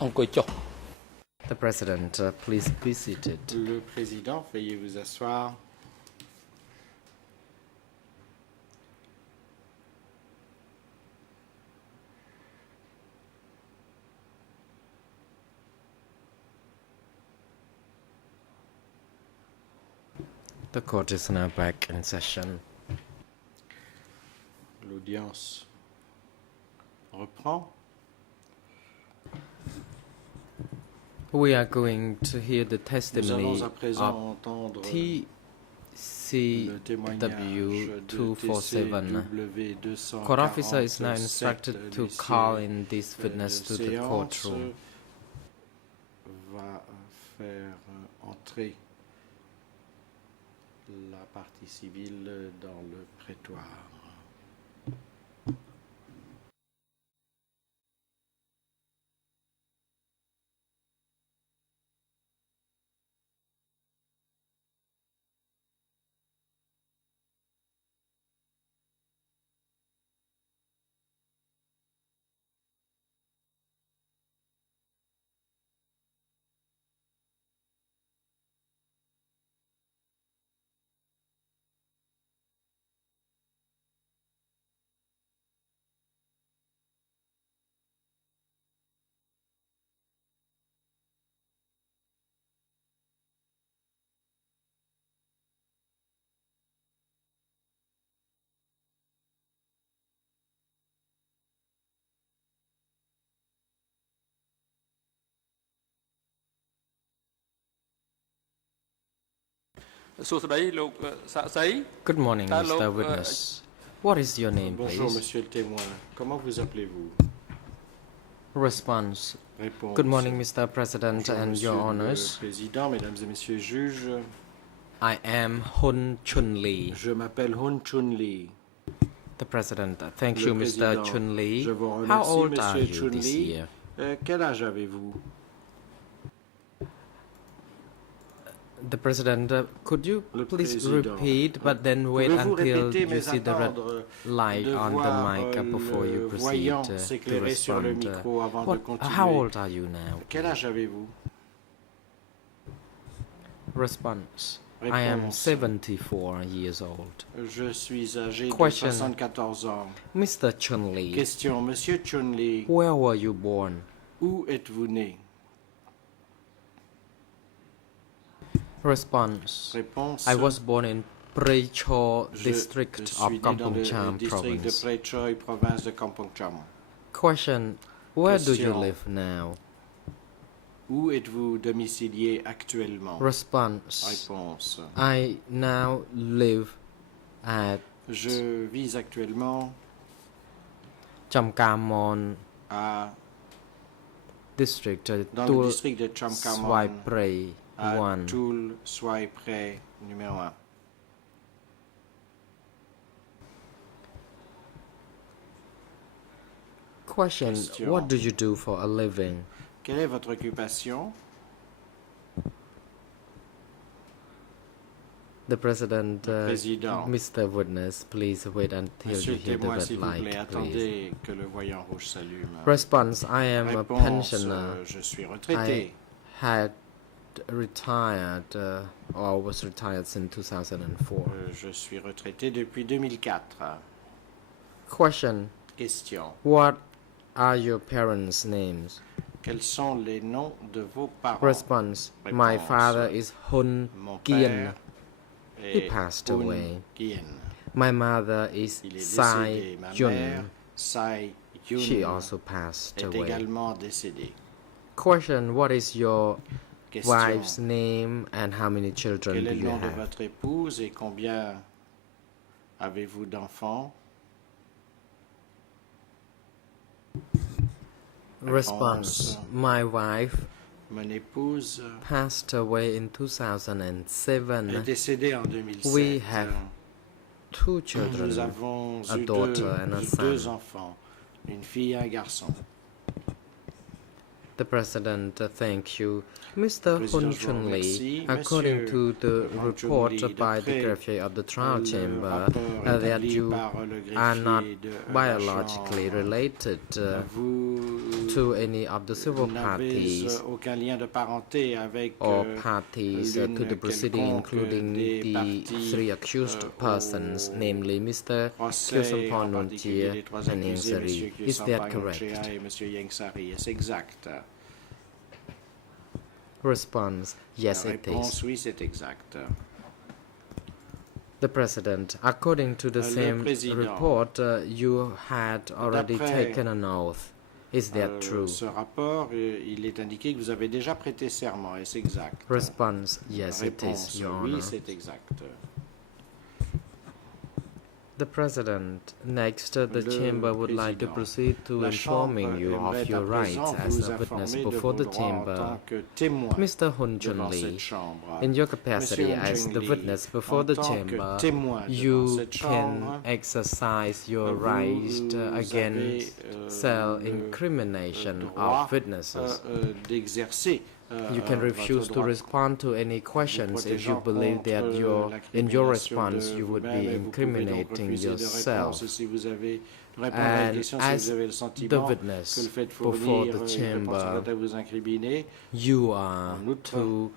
The President, please be seated. Le Président, veuillez vous asseoir. The court is now back in session. L'audience reprend. We are going to hear the Nous testimony allons à présent of entendre TCW le témoignage de 247. TCW 247. Court officer is now instructed to call in this witness to the courtroom. Va faire entrer la partie civile dans le prétoire. Good morning, Mr. Witness. What is your name, Bonjour, please? monsieur le témoin. Comment vous appelez-vous? Response. Réponse. Good morning, Mr. President Bonjour, and monsieur your le honors. Président, mesdames et messieurs les juges. I am Hun Chun Lee. Je m'appelle Hun Chun Lee. The President. Thank Le you, Mr. Président. Chun Lee. Je vous How remercie, old are monsieur you Chun this Lee. year? Quel âge avez-vous? The President, could you Le please Président. repeat, but then wait Pouvez-vous until répéter, you mais see the red attendre light de on voir the mic before le you proceed voyant to s'éclairer sur le respond? micro avant de continuer? How old are you now? Quel âge avez-vous? Response. I am Réponse. 74 years old. Je suis âgé de Question. 74 ans. Mr. Chun Lee, Question. Monsieur Chun Lee, where were you born? où êtes-vous né? Response. Réponse. I was born in Precho Je district suis of né dans Kampong le Cham district de province. Prechoi, province de Kampong Cham. Question. Where do you Question. live now? Où êtes-vous domicilié actuellement? Response. Réponse. I now live at Je vis actuellement Chamkamon à, district, dans le Tul district de Chamkamon, Swipe Prey à 1. Toul, Swai Pré, numéro 1. Question. Question. What do you do for a living? Quelle est votre occupation? The President, Président. Mr. Witness, please wait until Monsieur you le hear the témoin, red s'il vous plaît, light, please. attendez que le voyant rouge s'allume. Response. I am a Réponse. pensioner. Je suis I retraité. had retired or was retired since 2004. Je suis retraité depuis 2004. Question. Question. What are your parents' names? Quels sont les noms de vos parents? Response. My Réponse. father is Hun Mon Kien. père He est passed Hun away. Kien. My mother is Il est Sai décédé. Ma mère, Yun. Sai Yun, She also passed est away. également décédée. Question. What is your Question. wife's name and how many children Quel do est le you nom de have? votre épouse et combien avez-vous d'enfants? Response. My wife Mon épouse passed away in est 2007. décédée en 2007. We have two Nous children, avons a eu daughter and a deux son. enfants, une fille et un garçon. The President, thank you. Mr. Président, Hun je vous Chun Lee, remercie. according Monsieur to the Hun Chun report Lee, by the d'après greffier of the trial le chamber, rapport that établi you par le are not greffier de la biologically Chambre, related, vous to any of the civil n'avez parties aucun lien de parenté avec or parties to the proceeding, quelconque including des the parties, 3 accused persons, namely Mr. Kyusampon en particulier Nuntia les 3 and Ieng accusés, M. Sari. Is that Kyusampon correct? Nuntia et M. Ieng Sari. Est-ce exact? Response: Yes, La it réponse, is. oui, c'est exact. The President, according to the Le same Président, report, you had already d'après, taken an oath. Is that true? Ce rapport, il est indiqué que vous avez déjà prêté serment. Est-ce exact? Response: Yes, it Réponse, is, Your oui, Honor. c'est exact. The President, next, the Le Chamber would like to Président. proceed to La informing Chambre you aimerait of your à rights présent as vous a witness informer de before vos the droits en Chamber. tant que témoin Mr. Hun devant cette Chun-li, Chambre. in your capacity Monsieur as the Chun-li, witness before en the tant que Chamber, témoin devant you cette can Chambre, exercise your vous right avez, against le self-incrimination droit of witnesses. d'exercer You can refuse votre to droit respond to any questions if you protégeant believe that contre in your l'incrimination response de you would be vous-même, et vous pouvez donc incriminating refuser de yourself. réponse si vous avez répondre à une And question si as vous avez le the sentiment que witness le fait de before fournir the une réponse Chamber, honnête à vous incriminer, you are en outre, to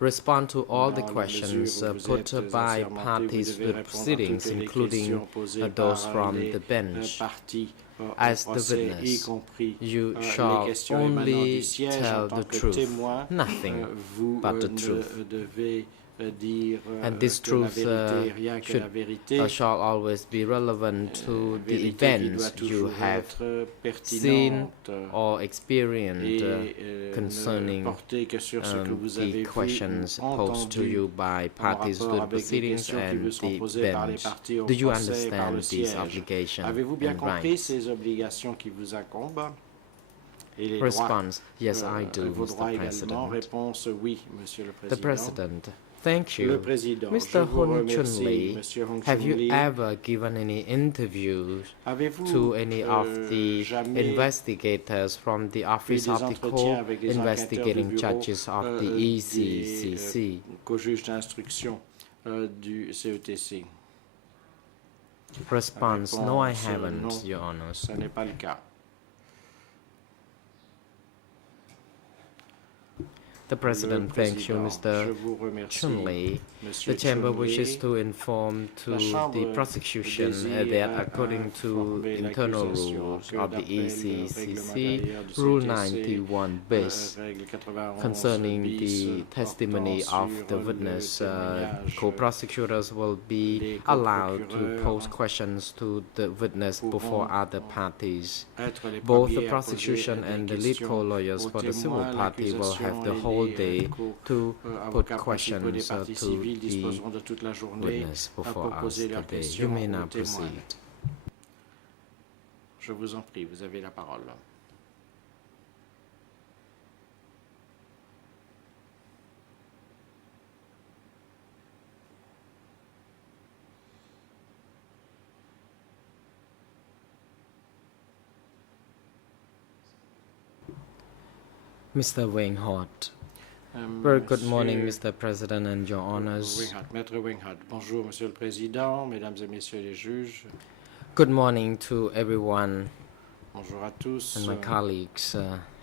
respond to all the dans la questions mesure où vous put êtes by assermenté, vous parties devez with répondre à proceedings, toutes les including questions posées those par from les the bench. parties au As the procès, y witness, compris you les shall questions émanant du only siège. tell En tant the que truth, témoin, nothing vous but the ne truth. devez dire And this que la truth vérité, rien que la should vérité. shall always be relevant to the Vérité qui doit events you toujours have être seen pertinente or experienced et ne concerning porter que sur ce que vous avez the vu questions ou posed to entendu you by en parties rapport to the avec les proceedings questions qui and vous seront the posées par les bench. parties au Do you procès et par le understand these siège. obligations Avez-vous bien and compris rights? ces obligations qui vous incombent et les droits, Response: Yes, I do, vos droits Mr. également? President. Réponse: oui, Monsieur le The Président. President, thank Le you. Président, je Mr. vous Hun remercie, Chun-li, Monsieur Hung have you Chun-li. ever given any interviews Avez-vous to any of the jamais investigators from the eu Office des of the entretiens avec des enquêteurs du Co-Investigating bureau Judges of the ECCC? co-juges d'instruction du CETC? Response: No, I Réponse, haven't, non, Your Honors. Ce n'est pas le cas. The President Le thanks you, Président, je Mr. vous remercie, Chun-li. Monsieur The Chamber Chun-li. wishes to inform to La Chambre the prosecution désire that according to informer internal l'accusation rules que of the d'après le ECCC, règlement intérieur du Rule CETC, 91 bis, règle 91 concerning bis, the testimony portant of sur the le witness, témoignage, co-prosecutors will be les allowed to co-procureurs pose questions to the witness before pourront other parties. être les Both the premiers à prosecution poser and des the lead questions co-lawyers aux for the civil témoins. party will have L'accusation the et whole les, day to put avocats principaux des questions parties to civiles the disposeront de toute la journée witness pour before us poser leurs today. You questions may aux now témoins. proceed. Je vous en prie, vous avez la parole. Mr. Wainhart. Very good morning, Mr. President and Your Honors. Wainhart, Maître Wainhart. Bonjour, Monsieur le Président, Mesdames et Messieurs les juges. Good morning to everyone Bonjour à tous. and my colleagues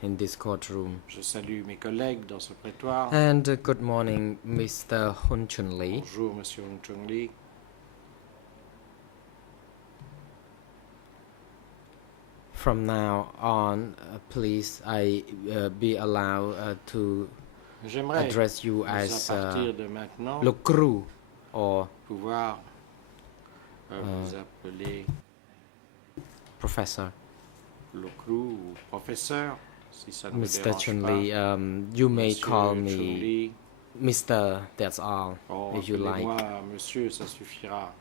in this courtroom. Je salue mes collègues dans ce prétoire. And good morning, Mr. Hun Chun-li. Bonjour, Monsieur Hung Chun-li. From now on, please, I be allowed to J'aimerais, address you à as partir de maintenant, le crew or pouvoir vous appeler professor. Locrou ou professeur, si ça ne vous Mr. dérange Chun-li, pas. you may Monsieur call me Chun-li. Mr. That's all, Oh, if you like. appelez-moi monsieur, ça suffira.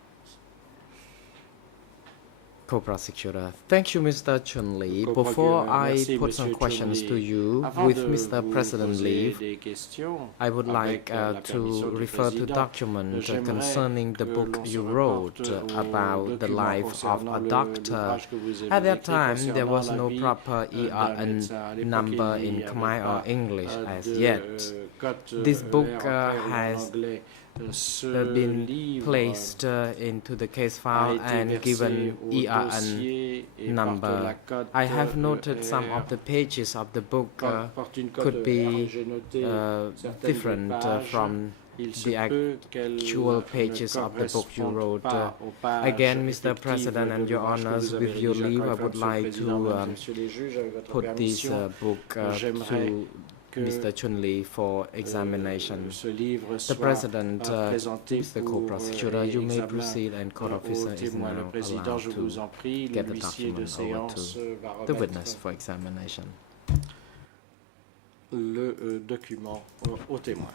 Co-prosecutor. Thank you, Mr. Chun-li. Co-procureur. Before I Merci, put some Monsieur questions Chun-li. to you, Avant with de Mr. vous President poser leave, des questions, I would avec, like la to permission du refer to Président, document j'aimerais concerning the que book l'on se you reporte wrote au about the document life of concernant a le- doctor. l'ouvrage que vous avez At that écrit time, there concernant was la no vie, proper d'un ERN médecin. À l'époque, number il n'y in avait Khmer or pas, English as de, yet. code, This book en clair ou en has anglais, been placed into the case file and given ERN number. I have noted some of the pages of the book could be different from the actual pages of the book you wrote. Again, Mr. President and Your Honors, with your leave, I would like to put this book to Mr. Chun Lee for examination. The President, Mr. Co-Prosecutor, you may proceed, and Court Officer is now allowed to get the document over to the witness for examination. Le document au témoin.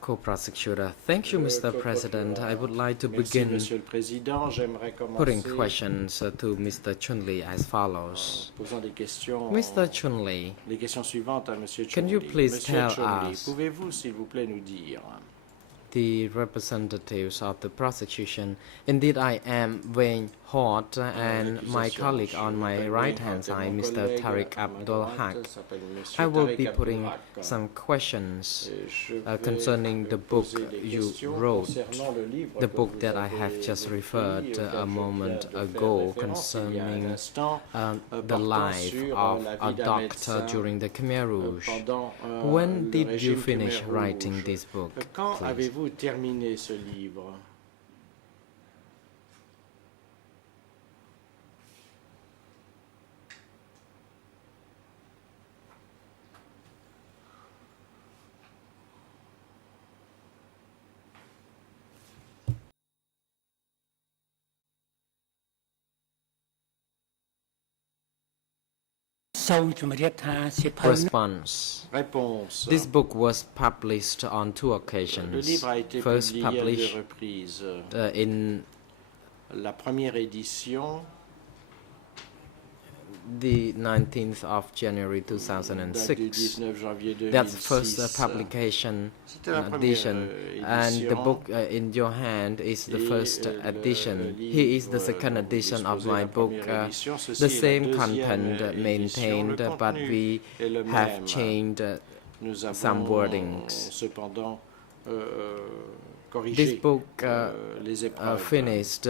Co-Prosecutor, thank you, Mr. President. I would like to begin putting questions to Mr. Chun Lee as follows. Mr. Chun Lee, can you please tell us, pouvez-vous, s'il vous plaît, nous dire, the representatives of the prosecution, indeed I am Wayne Hort, and my colleague on my right-hand side, Mr. Tariq Abdul Haq. I will be putting some questions concerning the book you wrote, the book that I have just referred a moment ago concerning the life of a doctor during the Khmer Rouge. When did you finish writing this book, Quand please? avez-vous terminé ce livre? Response. Réponse. This book was published on two Le occasions. livre a été First publié à deux published reprises. in La première édition the 19th of January date du 2006. 19 janvier 2006. That's first publication C'était la première edition, and the édition. book in your hand is the Et, first le edition. Here is the livre second dont vous edition of disposez, my la book. première édition. Ceci The est la same deuxième content édition. maintained, Le but contenu we est le have même. changed Nous some avons wordings. cependant This corrigé book les épreuves. finished,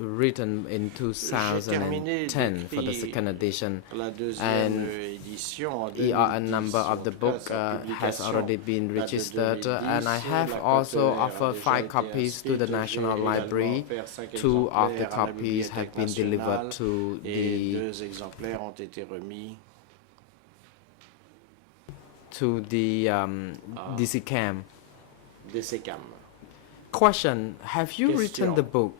written in terminé 2010 for the d'écrire second edition. La deuxième and édition en ERN 2010. number of the En tout cas, book sa has publication already been date de registered, 2010. and I have La also cote offered a 5 déjà copies été to the inscrite. National J'ai Library. également offert 5 Two of the exemplaires à la copies Bibliothèque have been delivered nationale to et the 2 exemplaires ont été remis DCCAM. DCCAM. Question: have you written Question. the book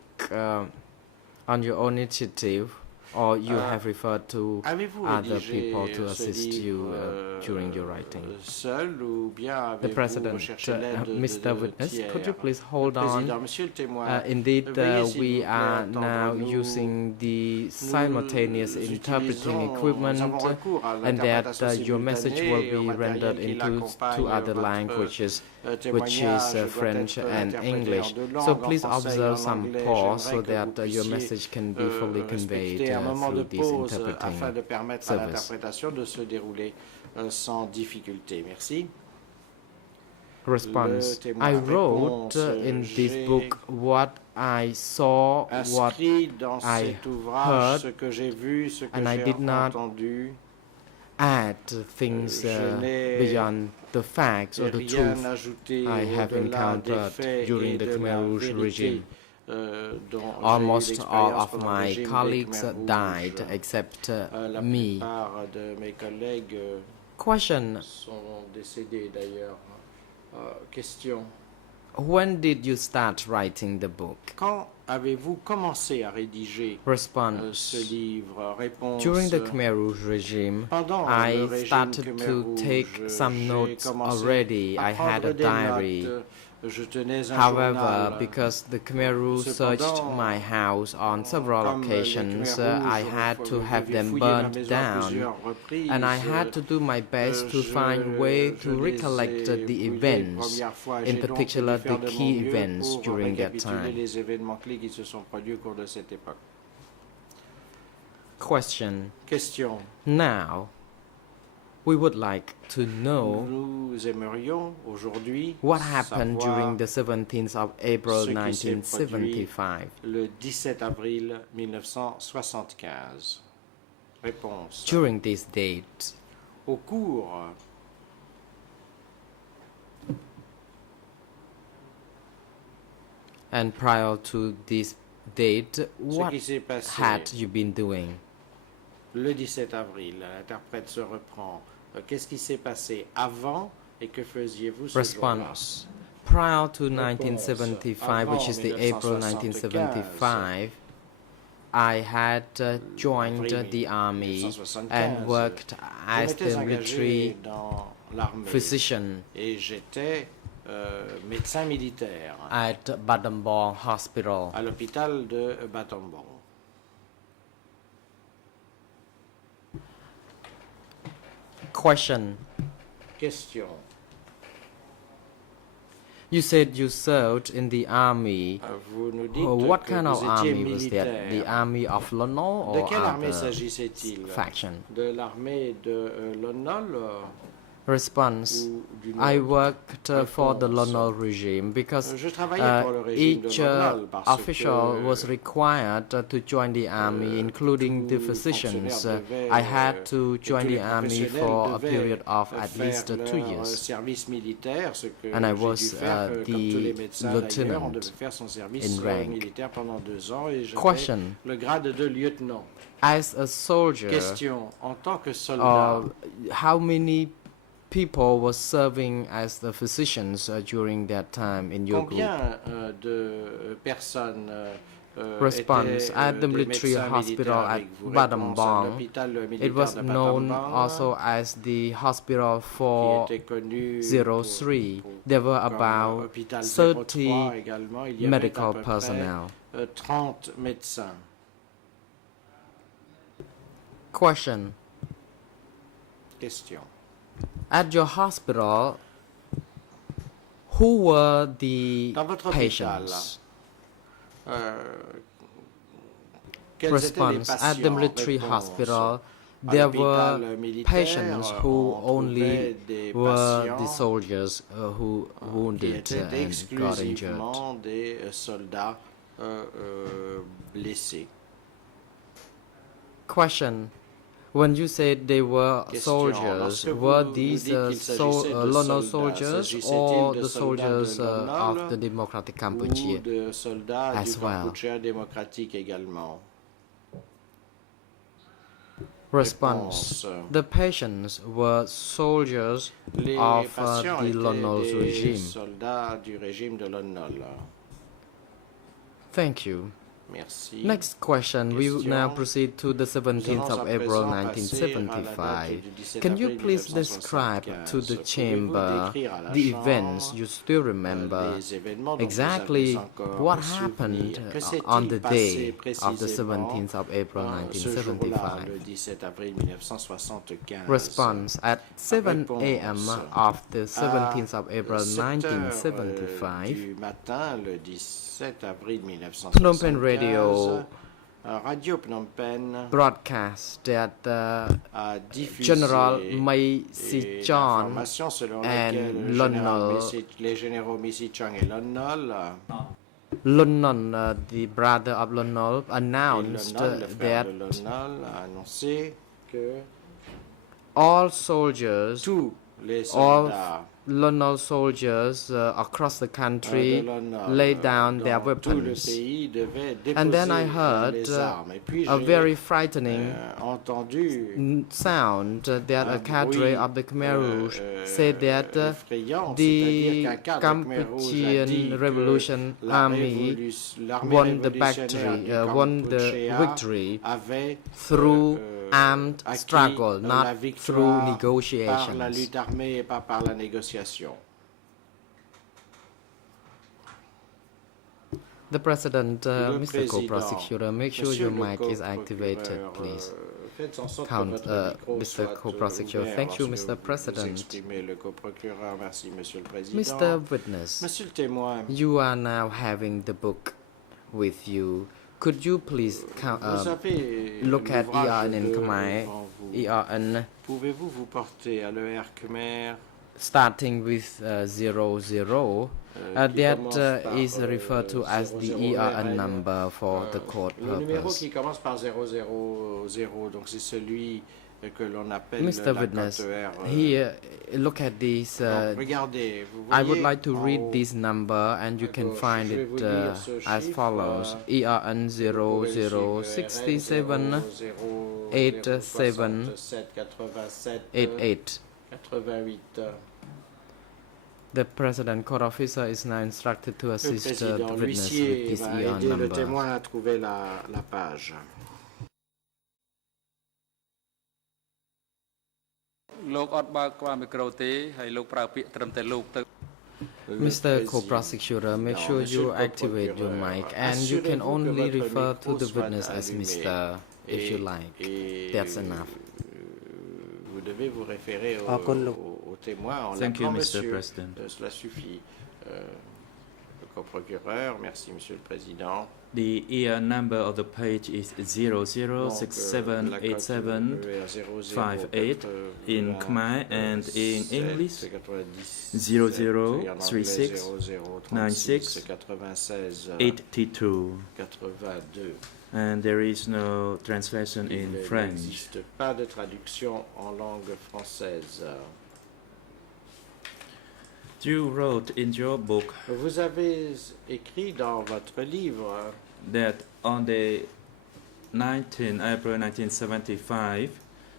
on your own initiative, or you have referred to Avez-vous other rédigé people to ce assist you livre, during your writing? seul ou bien The avez-vous President, recherché l'aide Mr. de Witness, tiers? could you please hold on? Président, Monsieur le témoin, Indeed, veuillez, s'il vous we plaît, are attendre. now Nous- using the simultaneous interpreting nous equipment, avons recours à and that l'interprétation your message will simultanée et au be matériel rendered qui into l'accompagne. two other Votre, languages, which témoignage is doit French être and interprété English. en deux langues, So en please français et observe en some anglais. pause so J'aimerais que that vous your puissiez, message can be fully conveyed respecter un moment de through this pause interpreting afin de permettre à service. l'interprétation de se dérouler sans difficulté. Merci. Response: Le I témoin wrote réponse, in this j'ai book what I saw, what inscrit dans I cet ouvrage heard, ce que j'ai vu, ce que and I j'ai did not entendu. add things Je n'ai beyond the facts or the rien truth ajouté I have au-delà des encountered faits during et the de Khmer la Rouge vérité, regime. Dont j'ai eu Almost all l'expérience of pendant le my régime des colleagues Khmer Rouges. died except La me. plupart de mes collègues Question: sont décédés d'ailleurs. Question: when did you start writing the book? quand avez-vous commencé à rédiger ce Response: livre? Réponse: during the Khmer Rouge regime, pendant le I régime started Khmer to Rouge, take some j'ai notes commencé already. à I had prendre a des diary. notes. Je tenais un However, journal. because the Khmer Rouge searched Cependant, my house on several comme les occasions, Khmer I Rouges had to have avaient them fouillé ma burned maison à down, plusieurs reprises, and I had to do my best to find way to je les ai recollect the brûlés events, première fois. in J'ai donc particular dû faire the de key mon mieux events pour during that récapituler time. les événements clés qui se sont produits au cours de cette époque. Question: Question: now, We would like to know Nous aimerions aujourd'hui what happened savoir during the 17th of April ce qui s'est produit 1975. le 17 avril 1975. Réponse. During this date, Au cours and prior to this date, what qui s'est passé had you been doing? le 17 avril, l'interprète se reprend. Qu'est-ce qui s'est passé avant et que faisiez-vous ce jour-là? Response. Prior to 1975, which is the April 1975, I had joined the army and worked as the military physician et j'étais médecin militaire at Battambang Hospital. à l'hôpital de Battambang. Question. Question. You said you served in the army. Vous nous dites What que kind of vous étiez army was that? militaire. The army of Lonol De or quelle armée other s'agissait-il? faction? De l'armée de Lonol Response. ou du I Nord? worked for the Réponse. Lonol regime because Je travaillais pour le régime de each Lonol parce official que was required to join the army, including the tout physicians. fonctionnaire devait, I had to tous join les the army professionnels for a devaient period of at faire least 2 leur years. service militaire, ce que And I j'ai was, dû faire, comme tous les the médecins d'ailleurs, on lieutenant devait faire son service in rank. militaire pendant 2 ans et j'avais Question. le grade de lieutenant. As a soldier, Question, en tant que soldat, how many people were serving as the physicians during that time in your group? combien de personnes Response. étaient At the des military médecins hospital militaires at avec vous? Réponse, à Battambang, l'hôpital militaire it was de known Battambang, also as the hospital qui était connu 403. There were comme about hôpital 30 03 également. Il y avait medical à peu personnel. près 30 médecins. Question. Question. At your hospital, who were the Dans votre patients? Quels étaient les Response. At the patients? military Réponse. hospital, À there l'hôpital were militaire, patients who on only trouvait des were the patients soldiers who qui wounded étaient and got injured. exclusivement des soldats blessés. Question. When you said they were Question. soldiers, Lorsque were vous these nous dites qu'il s'agissait de Lonol soldats, soldiers s'agissait-il or de the soldats soldiers de Lonol of the Democratic ou Campuchia? de soldats as du well? Kampuchea démocratique également? Response. Réponse. The patients were soldiers Les of patients the étaient Lonol's des regime. soldats du régime de Lonol. Thank you. Merci. Next question. We will now Question. proceed to the 17th of April 1975. Can you please describe to the chamber the events you still remember? Exactly what happened on the day of the 17th of April 1975? Response. At 7 a.m. of the 17th of April 1975, du matin, le 17 avril Phnom Penh 1975, Radio Radio Phnom Penh broadcast that a diffusé General Mai Si-chon l'information selon and laquelle Lon Nol, les généraux Mai Si-chon et Lon Nol, Lon Non, the brother of Lon Nol, et announced Lon Nol, le frère that de Lon Nol, a annoncé que all soldiers, tous les all soldats Lon Nol soldiers across the de country Lon Nol laid down their dans tout le weapons. pays devaient And then I déposer heard les armes. Et puis a j'ai very frightening entendu sound that a un cadre bruit, of the Khmer Rouge said that effrayant, the c'est-à-dire qu'un cadre Khmer Rouge a dit Cambodian que Revolution Army l'armée won the révolutionnaire victory, du won the Kampuchea victory avait through armed acquis struggle, la not victoire through par la negotiations. lutte armée et pas par la négociation. The President, Le Mr. président, Co-Prosecutor, make sure Monsieur your le mic is activated, co-procureur, please. faites en sorte Count, que votre micro Mr. soit Co-Prosecutor. ouvert Thank you, lorsque Mr. vous President. exprimez le co-procureur. Merci, Monsieur le Président. Mr. Witness, Monsieur le témoin, you are now having the book with you. Could you please look at ERN in Khmer? ERN. Pouvez-vous vous porter à l'ER Khmer? Starting with 00, that is referred to as the ERN number for the code le numéro purpose. qui commence par 000, donc c'est celui que l'on appelle Mr. la Witness, cote ER. here, look at this. Regardez, vous I voyez would like to en read haut this number, and you à can gauche. find Je vais it vous lire ce as chiffre, follows: ERN vous pouvez suivre 0067 RN 87 87 88. 88. The President Court Officer is now instructed to Le assist the président witness l'huissier with this va ER aider le number. témoin à trouver la page. Mr. Co-Prosecutor, make sure you activate your mic, and you can only refer to the witness as Mr. if you like. That's enough. Vous devez vous référer au témoin en l'appelant monsieur. Cela suffit. Le co-procureur, merci Monsieur le Président. The ER number of the page is 00678758 in Khmer, and in English 00369682. And there is no translation in Il French. n'existe pas de traduction en langue française. You wrote in your book Vous avez écrit dans votre livre that on the 19th April 1975,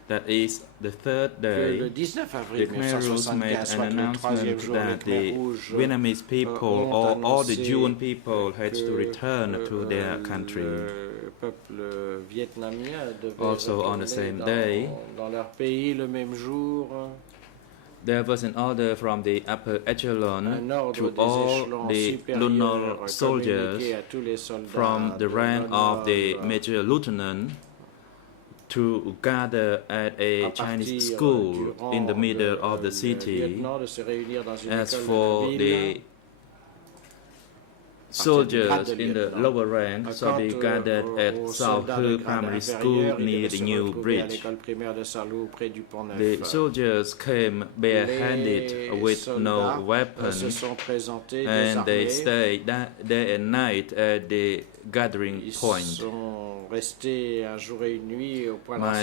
that is the third que le day, 19 the avril Khmer Rouge made 1975, an soit le troisième announcement jour, les that Khmer the Rouges Vietnamese people ont or all the annoncé Juan people had to que, return to their country. Le peuple vietnamien devait Also on the same day, dans leur pays le même jour. there was an order from the upper echelon Un ordre to des all échelons the supérieurs Lunar soldiers communiqué à tous les soldats from the de rank of the l'honneur major lieutenant to gather at a à Chinese partir school du in the rang middle of the de city. lieutenant de se réunir dans une As école for de la ville. the soldiers in the lieutenant. lower rank, so they gathered at Sao Hu Primary School near the new bridge. The soldiers came barehanded with no weapons, and they stayed day and night at the gathering point. My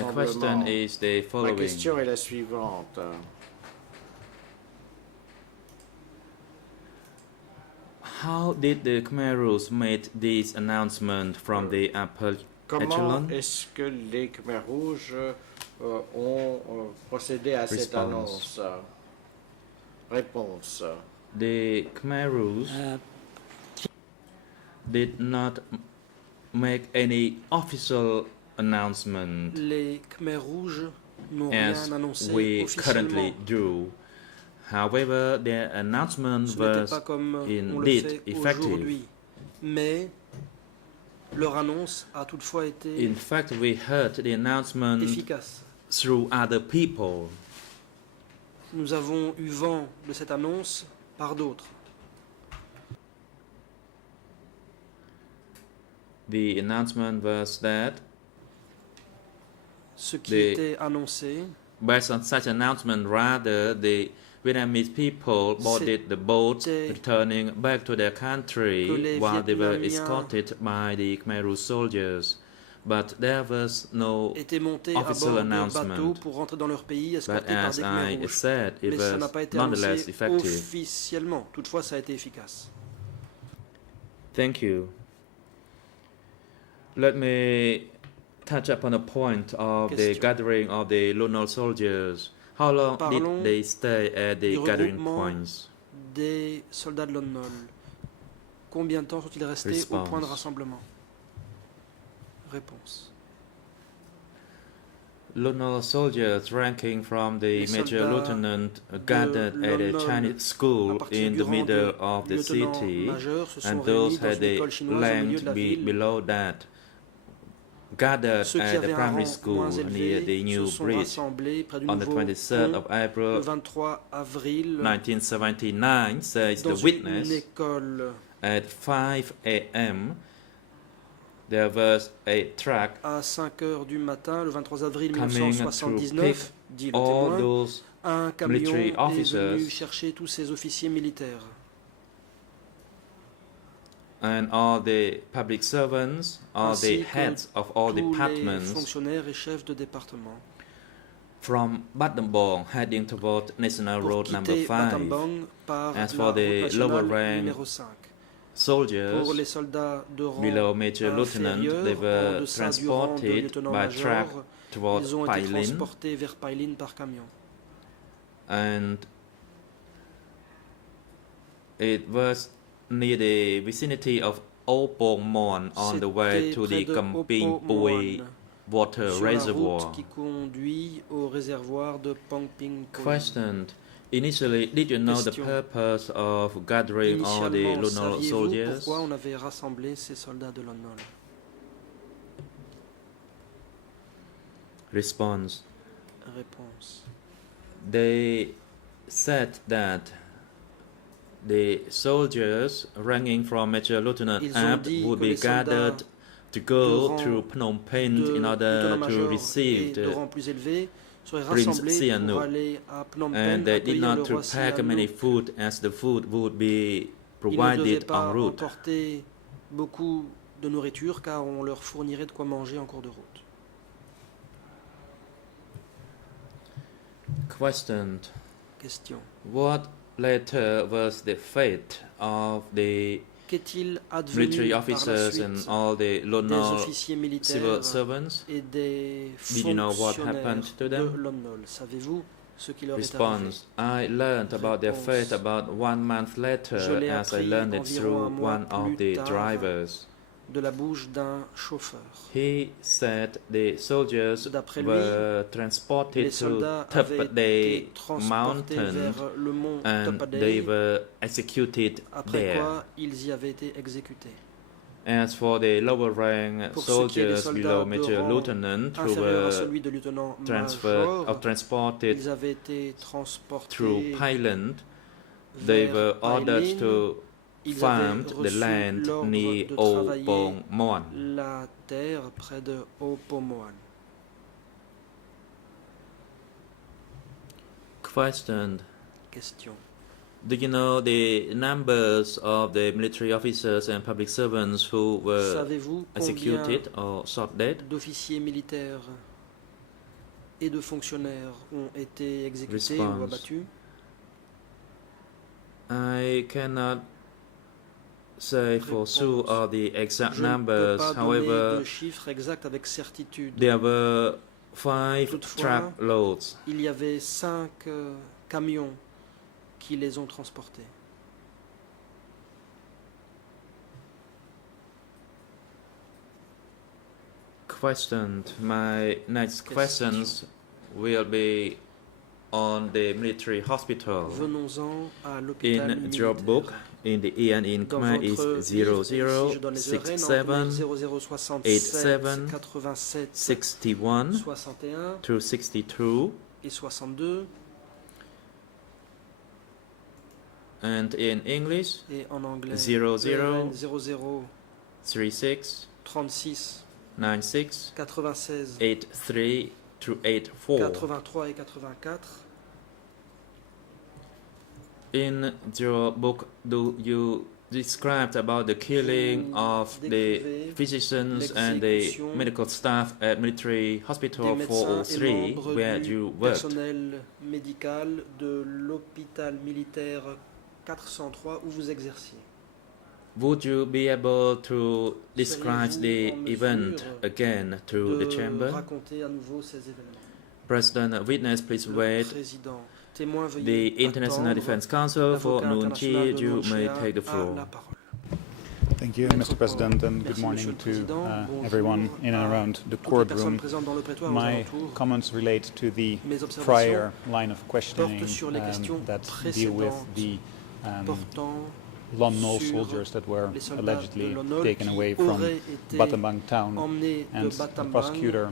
question is the Ma following. question est la suivante. How did the Khmer Rouge make this announcement from the upper Comment echelon? est-ce que les Khmer Rouges ont procédé à cette annonce? Réponse. The Khmer Rouge did not make any official announcement Les Khmer Rouges n'ont as rien annoncé we officiellement. currently do. However, their announcement Ce n'était was pas comme on le indeed fait effective. aujourd'hui. Mais leur annonce a toutefois été In fact, we heard the announcement efficace. through other people. Nous avons eu vent de cette annonce par d'autres. The announcement was that, Ce qui Des- était annoncé, based on such announcement, rather the Vietnamese people boarded the boat C'était returning back to their que country les while they were Vietnamiens escorted by the Khmer Rouge soldiers. But there was no étaient montés à official bord de announcement. bateaux pour rentrer dans leur pays But escortés par as des Khmer I Rouges. said, it Mais ça n'a was pas été nonetheless annoncé effective. officiellement. Toutefois, ça a été efficace. Thank you. Let me touch upon a point of the Question. gathering of the Lunar soldiers. How long Parlons did they stay at the du gathering regroupement points? Des soldats de l'ONU. Combien de temps sont-ils restés au Response. point de rassemblement? Réponse. Lunar soldiers ranking from the Les major soldats lieutenant gathered at a l'ONU Chinese à school partir in du the rang middle de of the lieutenant city, majeur se sont and réunis those dans had une the école chinoise au milieu land de la be ville. below that gathered Ceux qui at the avaient un primary rang school moins near the élevé new se sont bridge. rassemblés près du On the nouveau 23rd pont of le April 23 avril 1979, says dans the une witness, école. at 5 a.m. there was a truck à 5 heures du matin, le 23 avril coming 1979, dit le all témoin, those un camion military est officers venu chercher tous ces officiers militaires. and all the public servants, all the Ainsi que heads of all tous les departments fonctionnaires et chefs de département. from Battambang heading toward National Pour Road number quitter 5. Battambang par As la for the route lower nationale rank numéro 5. soldiers Pour les soldats de rang below Major Lieutenant, inférieur, they en were deçà du rang de transported lieutenant-major, by truck toward ils ont été Pailin, transportés vers Pailin par camion. and it was near the vicinity of Opong Mon on the way C'était to près the de Kamping Pui Opomoan, water sur la reservoir. route qui conduit au réservoir de Pangping Pui. Question. Initially, did you know the Question. purpose of gathering all the Initialement, Lon Nol saviez-vous soldiers? pourquoi on avait rassemblé ces soldats de Lon Nol? Response. Réponse. They said that the soldiers ranging from Major Lieutenant Ils ont Abt dit would que be les soldats gathered to de go rang through Phnom Penh de in order to lieutenant-major receive et de the rang plus élevé seraient Prince rassemblés Sihanouk. pour aller à Phnom Penh and they did accueillir le not to roi pack many Sihanouk. food as the food would be Ils ne devaient provided pas en route. emporter beaucoup de nourriture car on leur fournirait de quoi manger en cours de route. Question. Question. What later was the fate of the Qu'est-il advenu military par la officers and suite all the Lon des Nol officiers civil militaires servants? et des Did you know what fonctionnaires happened to de them? Lon Nol? Savez-vous ce qui leur est arrivé? Response. I learned about their Réponse. fate about 1 month Je later l'ai as I appris learned it environ through un mois one of plus the tard. drivers. De la bouche d'un chauffeur. He said the soldiers D'après lui, were Les transported to soldats avaient été Tupade transportés mountain vers le mont and they Topade, were executed après there. quoi ils y avaient été exécutés. As for the lower rank Pour ce qui est des soldiers soldats below de Major rang Lieutenant who Inférieur à were celui de lieutenant-major, transported ils avaient été transportés through Pyland, they vers were ordered Pailin. to Ils farm avaient the reçu land l'ordre near de travailler Opong Mon. la terre près de Opomoan. Question. Question. Do you know the numbers of the military officers and public servants who were Savez-vous combien executed or shot dead? d'officiers militaires et de fonctionnaires ont été exécutés Response. ou abattus? I cannot say for sure of the exact Je ne peux numbers. pas donner However, de chiffres exacts avec certitude. there were 5 Toutefois, truckloads. Il y avait 5 camions qui les ont transportés. Question. My next questions will be on the military hospital. Venons-en à l'hôpital In militaire. your book, in the EN in Dans Khmer votre is livre, si je donne les arènes, 0067 0067, 87, 61 61 through 62, et 62, and in English et en anglais 00 00 36 36 96 96 83 through 84. 83 et 84. In your book, do you describe about the killing Vous of the décrivez physicians and the l'exécution medical staff at Military Des Hospital médecins et 403 membres where du you worked? personnel médical de l'hôpital militaire 403 où vous exerciez. Would you be able to describe Seriez-vous the en event mesure again to the De chamber? raconter à nouveau ces événements. President, witness, please Le wait. président, témoin, The veuillez International attendre. Defense Council for L'avocat Nuon international Chea, de you Nuon may Chea take the a floor. la parole. Thank you, Mr. President, and good Merci, Monsieur morning le to Président. Bonjour everyone in and à around the toutes les personnes courtroom. présentes dans le prétoire aux My alentours. comments relate to the Mes observations prior line of questioning portent sur les questions that deal with précédentes the portant Lon Nol sur soldiers that were les soldats allegedly de Lon Nol taken qui away from auraient été Battambang town. emmenés de And the Battambang prosecutor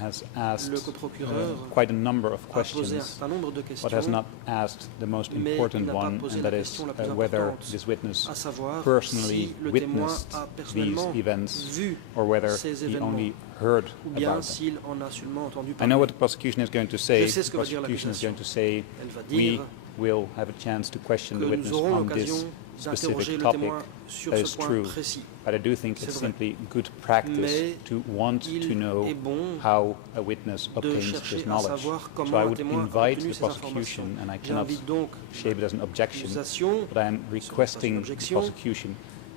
has asked Le coprocureur quite a number of a posé un questions, certain nombre de questions, but has not asked the most mais important il n'a pas one, posé and la that is question la plus whether importante, this witness à savoir personally si le témoin witnessed a these personnellement events vu or whether ces he événements, only heard ou bien about them. s'il en a seulement entendu I parler. know what the prosecution is going to say. Je sais ce The que va dire prosecution is l'accusation. going to say Elle va we dire will have a chance to question que the nous witness aurons on this l'occasion d'interroger specific le topic. témoin sur That ce is point true. précis. But I do think C'est it's vrai. simply good practice Mais to want il to know est bon how a witness de obtains chercher this à knowledge. savoir So comment I un would témoin a invite obtenu the ces informations. prosecution, and I cannot J'invite donc shape it as an objection, l'accusation, but I am requesting the objection, prosecution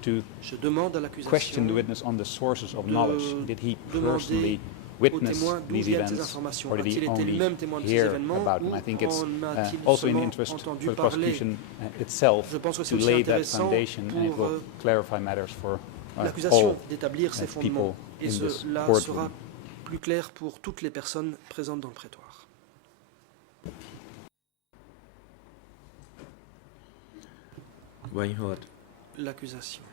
to je demande à question the l'accusation witness on the sources of de knowledge. Did he demander personally au witness témoin d'où these viennent ces events, informations. or did A-t-il he été only lui-même témoin de ces hear événements about them? ou I think it's en a-t-il also in the seulement interest entendu for the parler? prosecution itself Je pense que c'est to aussi lay that intéressant foundation, and it pour will clarify matters for l'accusation all d'établir ses people fondements. Et in this cela courtroom. sera plus clair pour toutes les personnes présentes dans le prétoire. Weinhold. L'accusation.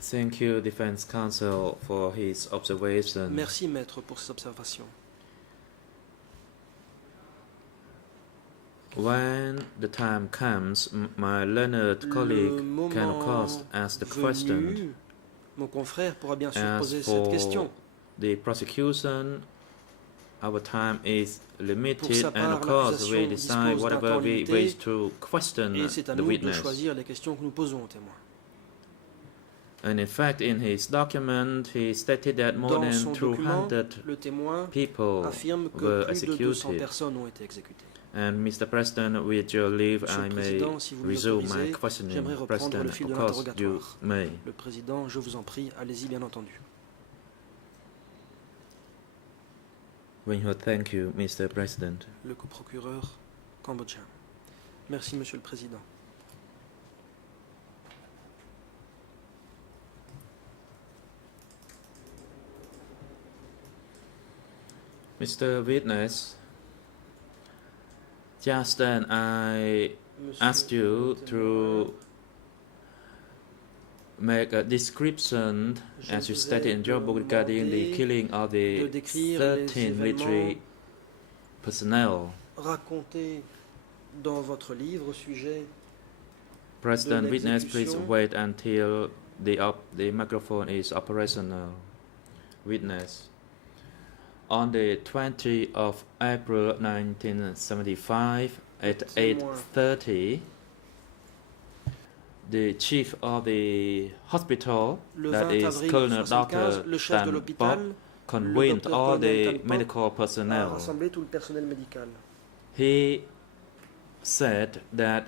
Thank you, Defense Counsel, for his observation. Merci, maître, pour ces observations. When the time comes, my learned colleague can, of course, ask the question. Mon confrère pourra bien sûr As poser for cette question. the prosecution, our time is Pour limited, sa and of part, course, we l'accusation decide dispose d'un whatever temps we limité, wish to question et c'est à the nous de witness. choisir les questions que nous posons au témoin. And in fact, in his document, he stated that more Dans son than document, 200 le témoin people affirme que were plus de 200 executed. personnes ont été exécutées. And Mr. President, with your leave, Monsieur I le may Président, si vous me resume my l'autorisez, questioning. j'aimerais reprendre President, le fil de of course, you l'interrogatoire. may. Le Président, je vous en prie, allez-y bien entendu. Weinhold, thank you, Mr. President. Le coprocureur cambodgien. Merci, Monsieur le Président. Mr. Witness, just then I asked you to make a description, as you stated in your book, regarding the killing of the 13 military personnel. Racontez dans votre livre au sujet President Witness, please l'exécution. wait until the microphone is operational. Witness. On the 20th of April 1975 at 8:30, the chief of the hospital, Le that 20 is avril Colonel 1975, Dr. le chef de Tan l'hôpital, Bok, convened Dr. all Colonel the Tan Bok, medical a personnel. rassemblé tout le personnel médical. He said that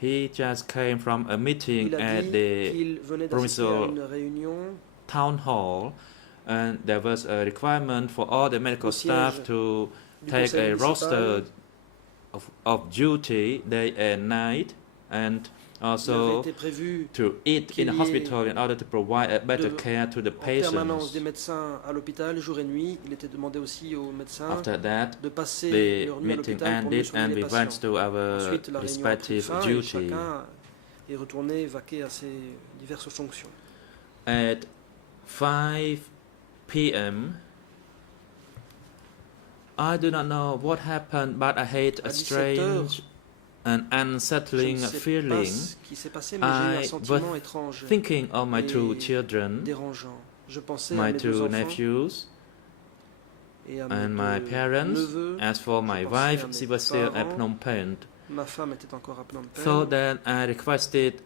he just came from a meeting Il a at dit the qu'il venait d'assister à provincial une réunion town hall, and there was a requirement for all the medical au staff siège to du take conseil a municipal roster of duty day and night, and Il avait also été prévu to eat in qu'il the y ait hospital in order to provide a better de- care to the en permanence patients. des médecins à l'hôpital jour et nuit. Il était demandé aussi aux médecins After that, de passer the leur nuit à meeting l'hôpital pour mieux ended soigner and les we went patients. to our Ensuite, la réunion a pris respective fin et duty. chacun est retourné vaquer à ses diverses fonctions. At 5 p.m., I do not know what happened, but I had À a 17 heures, strange and je unsettling ne sais pas feeling, ce qui s'est passé, mais j'ai eu un I sentiment was étrange thinking of my two et children, dérangeant. Je pensais à my mes deux two enfants nephews, et à and mes my deux parents. neveux. As for Je my pensais à wife, mes she was still at parents. Phnom Penh. Ma femme était encore à Phnom Penh. So then I requested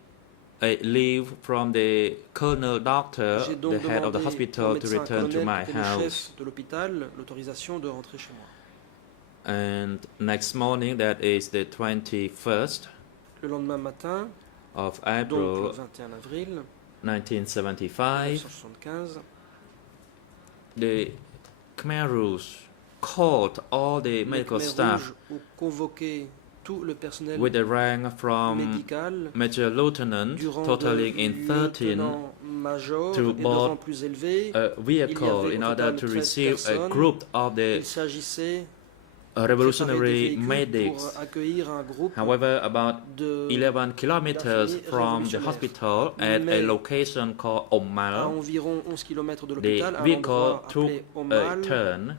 a leave from the colonel doctor, J'ai donc the head of the demandé au hospital, to médecin return to colonel my qui était le house. chef de l'hôpital l'autorisation de rentrer chez moi. And next morning, that is the 21st Le lendemain matin, of donc le April 21 avril 1975, 1975, the Khmer Rouge called all the les medical Khmers staff rouges ont convoqué tout le personnel with a rank from médical Major Lieutenant, du rang totaling de in 13 lieutenant-major to et de board rang plus élevé. a vehicle avait in au order total to 13 receive a personnes. group of the Il s'agissait revolutionary medics. However, about 11 kilometers from the hospital at a location called Ommal, the vehicle took a turn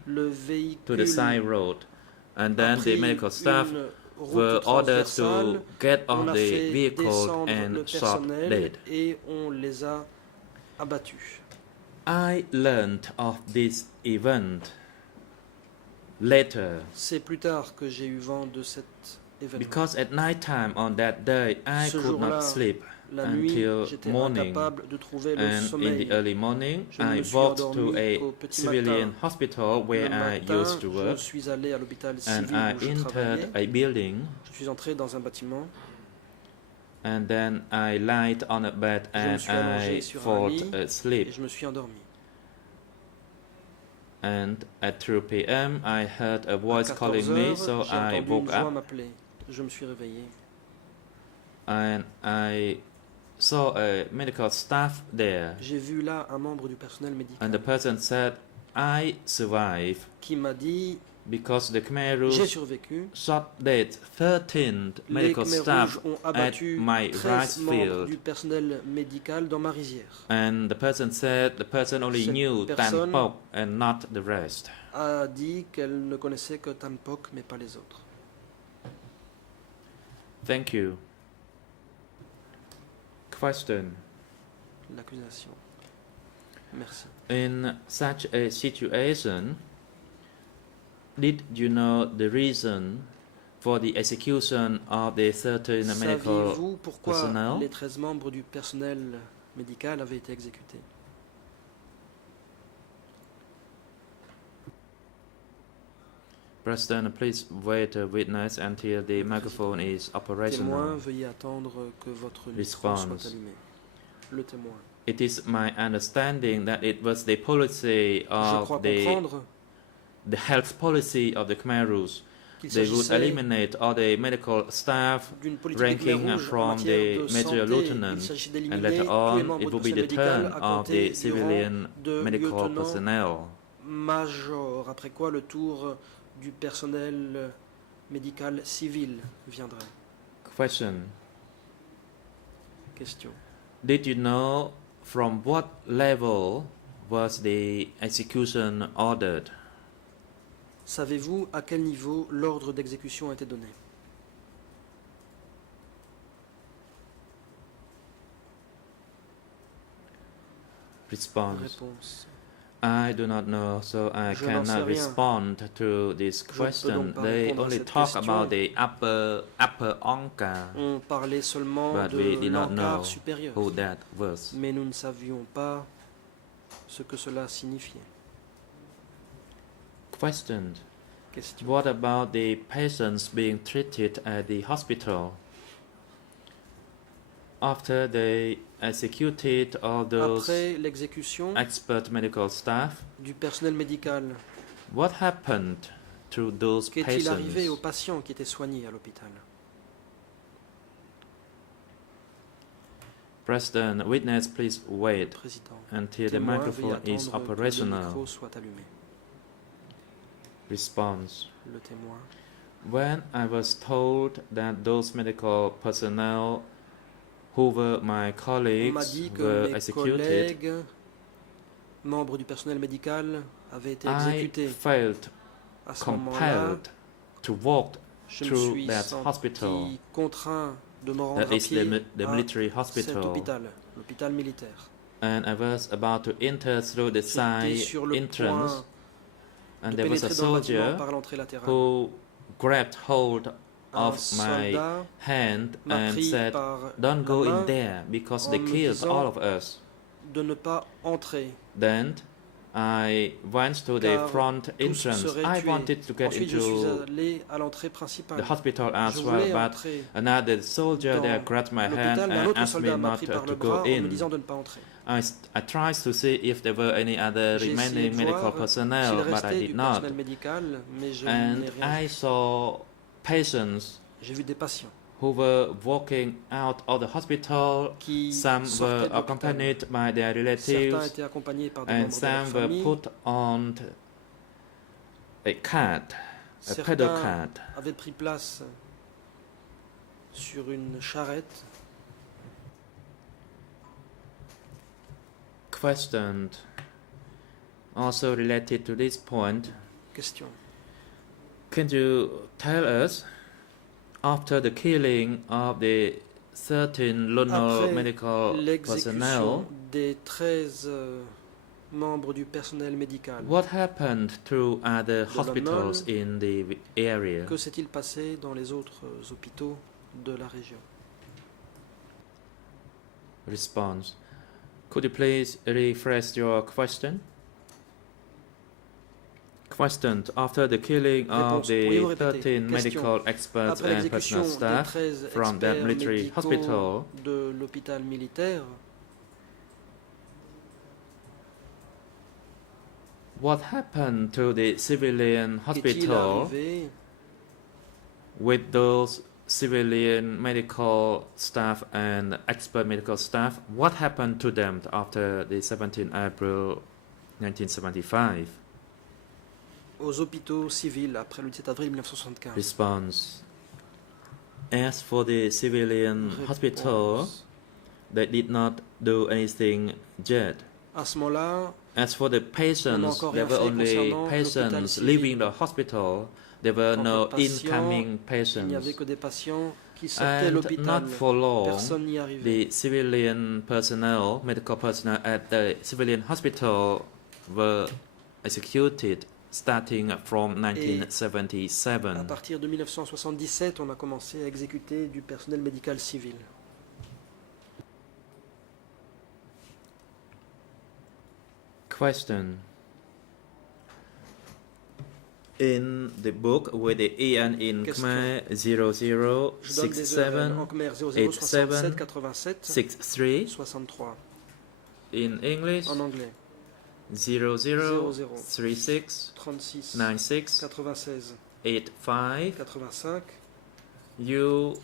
to the side road, and then the medical staff were ordered to get off the vehicle and shot dead. I learned of this event later. C'est plus tard que j'ai eu vent de cet événement. Because at night time on that day I could not sleep until morning, and in the early morning I walked to a civilian hospital where I used to work, and I entered a building, and then I lied on a bed and I fall asleep. And at 3 p.m. I heard a voice calling me, so I woke up. And I saw a medical staff there. And the person said, I survived because the Khmer Rouge shot dead 13 medical staff at my rice field. And the person said the person only knew Tan Pok and not the rest. A dit qu'elle ne connaissait que Tan Pok mais pas les autres. Thank you. Question. L'accusation. Merci. In such a situation, did you know the reason for the execution of the 13 medical Saviez-vous pourquoi personnel? Les 13 membres du personnel médical avaient été exécutés? President, please wait a witness until the microphone is operational. Témoin, veuillez attendre que votre micro soit allumé. Le témoin. It is my understanding that it was the policy of the health policy of the Khmer Rouge. They would eliminate all the medical staff ranking from the major lieutenant, and later on it would be the turn of the civilian medical personnel. Major, après quoi le tour du personnel médical civil viendrait. Question. Question. Did you know from what level was the execution ordered? Savez-vous à quel niveau l'ordre d'exécution a été donné? Réponse. I do not know, so I cannot respond to this question. They only talk about the upper Angkar, On parlait seulement but de we did not know l'Angkar supérieur. who that was. Mais nous ne savions pas ce que cela signifiait. Question. Question. What about the patients being treated at the hospital? After they executed all those Après l'exécution expert medical staff, du personnel médical, what happened to those qu'est-il arrivé aux patients? patients qui étaient soignés à l'hôpital? President, witness, please wait Président. until the Témoin, microphone veuillez is attendre que le operational. micro soit allumé. Response. Le témoin. When I was told that those medical personnel who were my On m'a colleagues dit que were mes executed, collègues, membres du personnel médical, avaient été I exécutés. felt À ce moment-là, compelled to walk je me through suis that hospital. senti contraint de me rendre That à is pied the à military cet hospital. hôpital, l'hôpital militaire. And I was about to enter through the J'étais side sur le entrance, point and de there was a pénétrer dans le bâtiment soldier par l'entrée latérale. who grabbed hold Un of my soldat hand m'a and pris said, par "Don't la go main in there because they en me killed disant all of us." de ne pas entrer. Then I went to the Car front tous entrance. seraient I tués. wanted to get Ensuite, je suis into allé à l'entrée principale. the hospital as Je well, voulais but entrer another soldier dans there grabbed my hand l'hôpital, mais un and autre asked me soldat m'a not pris par to le go bras en me in. disant de ne pas entrer. I tried to see if there were any other J'ai essayé remaining de medical voir personnel, s'il but I restait did du not. personnel médical, mais je And n'ai rien I vu. saw patients J'ai vu des patients who were walking out of the hospital. qui Some sortaient were de l'hôpital. accompanied by their Certains relatives, étaient accompagnés par des and membres de leur some were famille. put on a cart a pedal cart. Avait pris place sur une charrette. Question also related to this point. Question. Can you tell us, after the killing of the 13 Lono medical personnel, des 13 membres du personnel médical, what happened to other hospitals in the area? Que s'est-il passé dans les autres hôpitaux de la région? Response. Could you please rephrase your question? Question. After the killing of the 13 medical experts and personal staff from that military hospital, de l'hôpital militaire, what happened to the civilian hospital with those civilian medical staff and expert medical staff? What happened to them after the 17th April 1975? Aux hôpitaux civils après le 17 avril 1975. Response. As for the civilian hospital, they did not do anything yet. À ce moment-là, as for the patients, there were only patients leaving the hospital. There were no incoming patients. Il n'y avait que des patients qui sortaient de l'hôpital. Not for long, personne n'y arrivait. The civilian personnel, medical personnel at the civilian hospital were executed starting from 1977. À partir de 1977, on a commencé à exécuter du personnel médical civil. Question. In the book with the EN in Khmer 00678763, in English en anglais 0036 96 85, you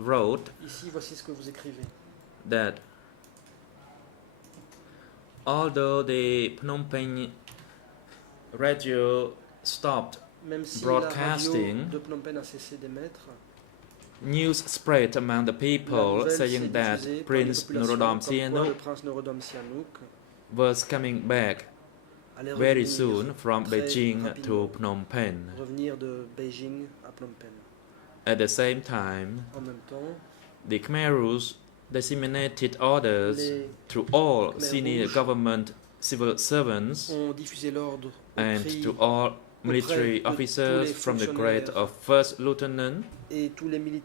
wrote ici, voici ce que vous écrivez. That although the Phnom Penh radio stopped même si broadcasting, la radio de Phnom Penh a cessé d'émettre, news spread among the people saying that Prince Norodom Sihanouk was coming back very soon from Beijing to Phnom Penh. Revenir de Beijing à Phnom Penh. At the same time, en même temps, the Khmer Rouge disseminated orders to all senior government civil servants and to all military officers from the grade of first lieutenant,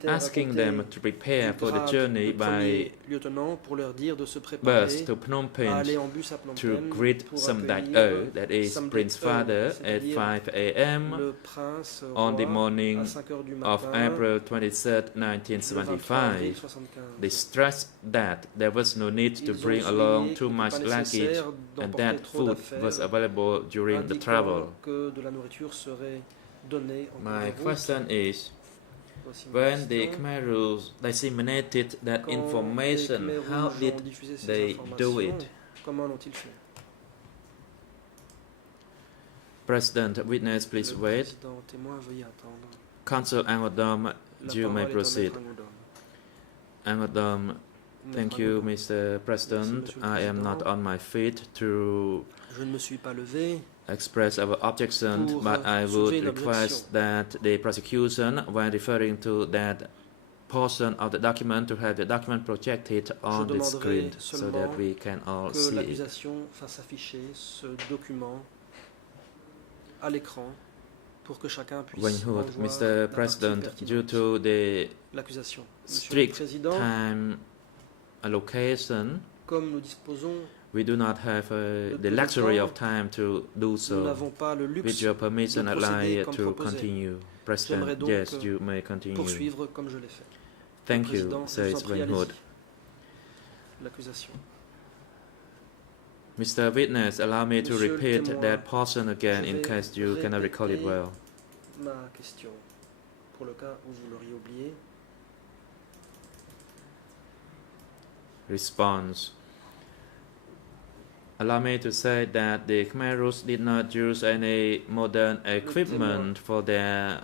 asking them to prepare for the journey by bus to Phnom Penh to greet Samdech O, that is Prince Father, at 5 a.m. on the morning of April 23, 1975. They stressed that there was no need to bring along too much luggage and that food was available during the travel. My question is, when the Khmer Rouge disseminated that information, how did they do it? President, witness, please wait. Counsel Angodom, you may proceed. Angodom, thank you, Mr. President. I am not on my feet to express our objection, but I would request that the prosecution, when referring to that portion of the document, to have the document projected on the screen so that we can all see it. When Mr. President, due to the strict time allocation, we do not have the luxury of time to do so. With your permission, I'd like to continue. President, yes, you may continue. Thank you, says Wenhood. Mr. Witness, allow me to repeat that portion again in case you cannot recall it well. Response. Allow me to say that the Khmer Rouge did not use any modern equipment for their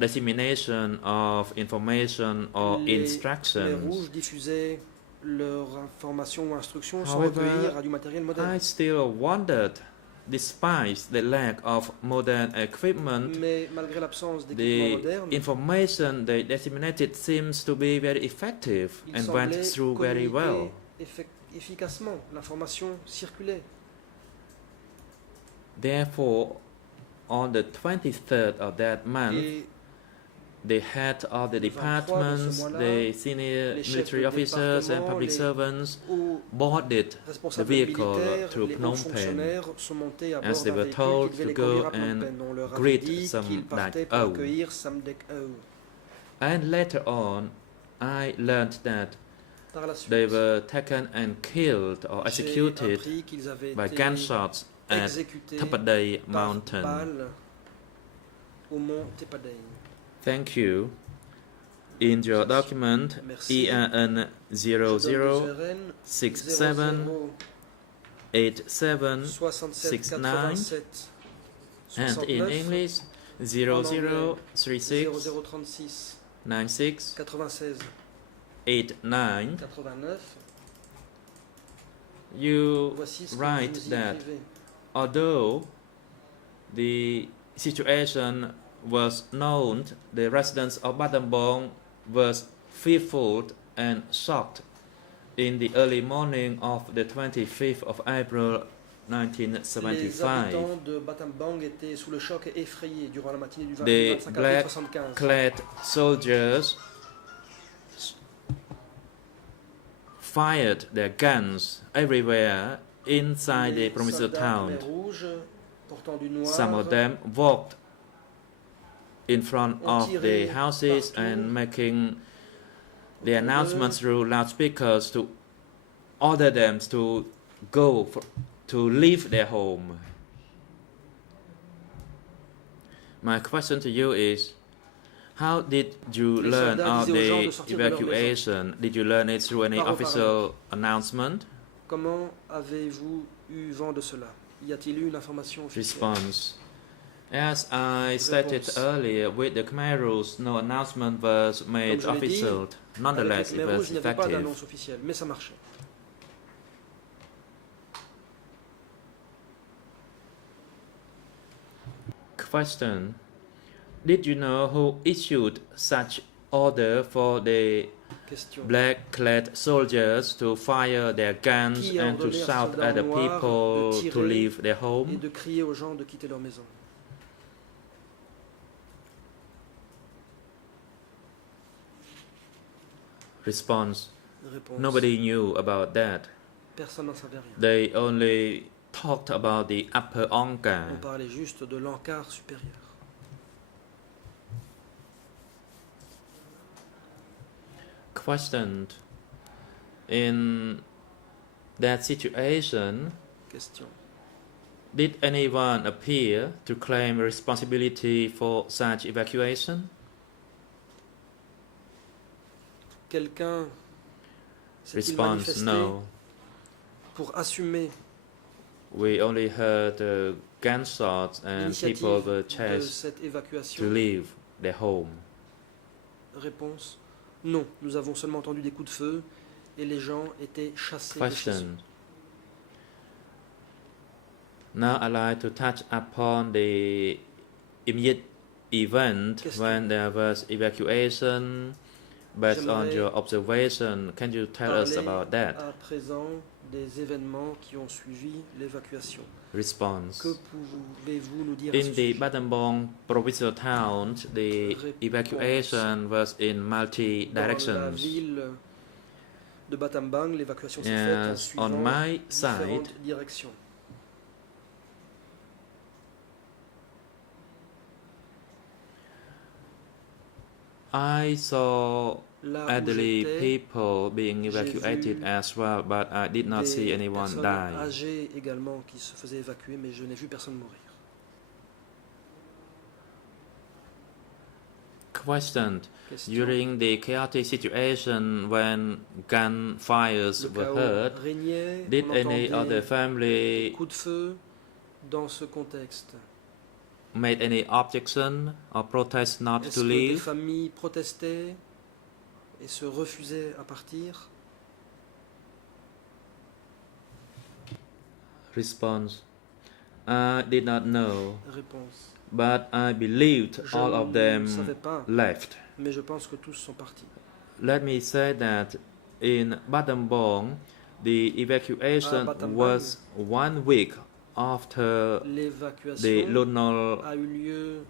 dissemination of information or instructions. Leur information ou instruction sans recourir à du matériel moderne. I still wondered, despite the lack of modern equipment, mais malgré l'absence d'équipement moderne, the information they disseminated seems to be very effective and went through very well. Efficacement, l'information circulait. Therefore, on the 23rd of that month, the head of the departments, the senior military officers and public servants boarded the vehicle to Phnom Penh as they were told to go and greet Samdech O. And later on, I learned that they were taken and killed or executed by gunshots at Tapadei Mountain. Thank you. In your document, ERN 00678769 and in English 00369689, you write that although the situation was known, the residents of Battambang were fearful and shocked in the early morning of the 25th of April 1975. The black-clad soldiers fired their guns everywhere inside the provincial town. Some of them walked in front of the houses and making the announcements through loudspeakers to order them to to leave their home. My question to you is, how did you learn of the evacuation? Did you learn it through any official announcement? Comment avez-vous eu vent de cela? Y a-t-il eu une information officielle? Response. As I stated earlier, with the Khmer Rouge, no announcement was made official. Nonetheless, it was effective. Mais ça marchait. Question. Did you know who issued such order for the black-clad soldiers to fire their guns and to shout at the people to leave their home? Et de crier aux gens de quitter leur maison. Response. Nobody knew about that. Personne n'en savait rien. They only talked about the upper Angkar. On parlait juste de l'Angkar supérieur. Question. In that situation, Question. Did anyone appear to claim responsibility for such evacuation? Quelqu'un s'est-il Response. No. Pour assumer We only heard gunshots and people were chased to leave their home. Réponse. Non, nous avons seulement entendu des coups de feu et les gens étaient chassés de chez eux. Now I'd like to touch upon the immediate event when there was evacuation. Based on your observation, can you tell us about that? À présent, des événements qui ont suivi l'évacuation. Response. Que pouvez-vous nous dire In the Battambang provincial town, the evacuation was in multi directions. Dans la ville de Battambang, l'évacuation s'est faite en suivant différentes directions. I saw elderly people being evacuated as well, but I did not see anyone die. Âgés également qui se faisaient évacuer, mais je n'ai vu personne mourir. Question. During the chaotic situation when gunfires were heard, did any other family coups de feu dans ce contexte? Made any objection or protest not to Est-ce que leave? des familles protestaient et se refusaient à partir? Response. I did not know, Réponse. but I believed Je all of ne them savais pas, left. mais je pense que tous sont partis. Let me say that in Battambang, the evacuation was 1 week after the L'évacuation Lonol a eu lieu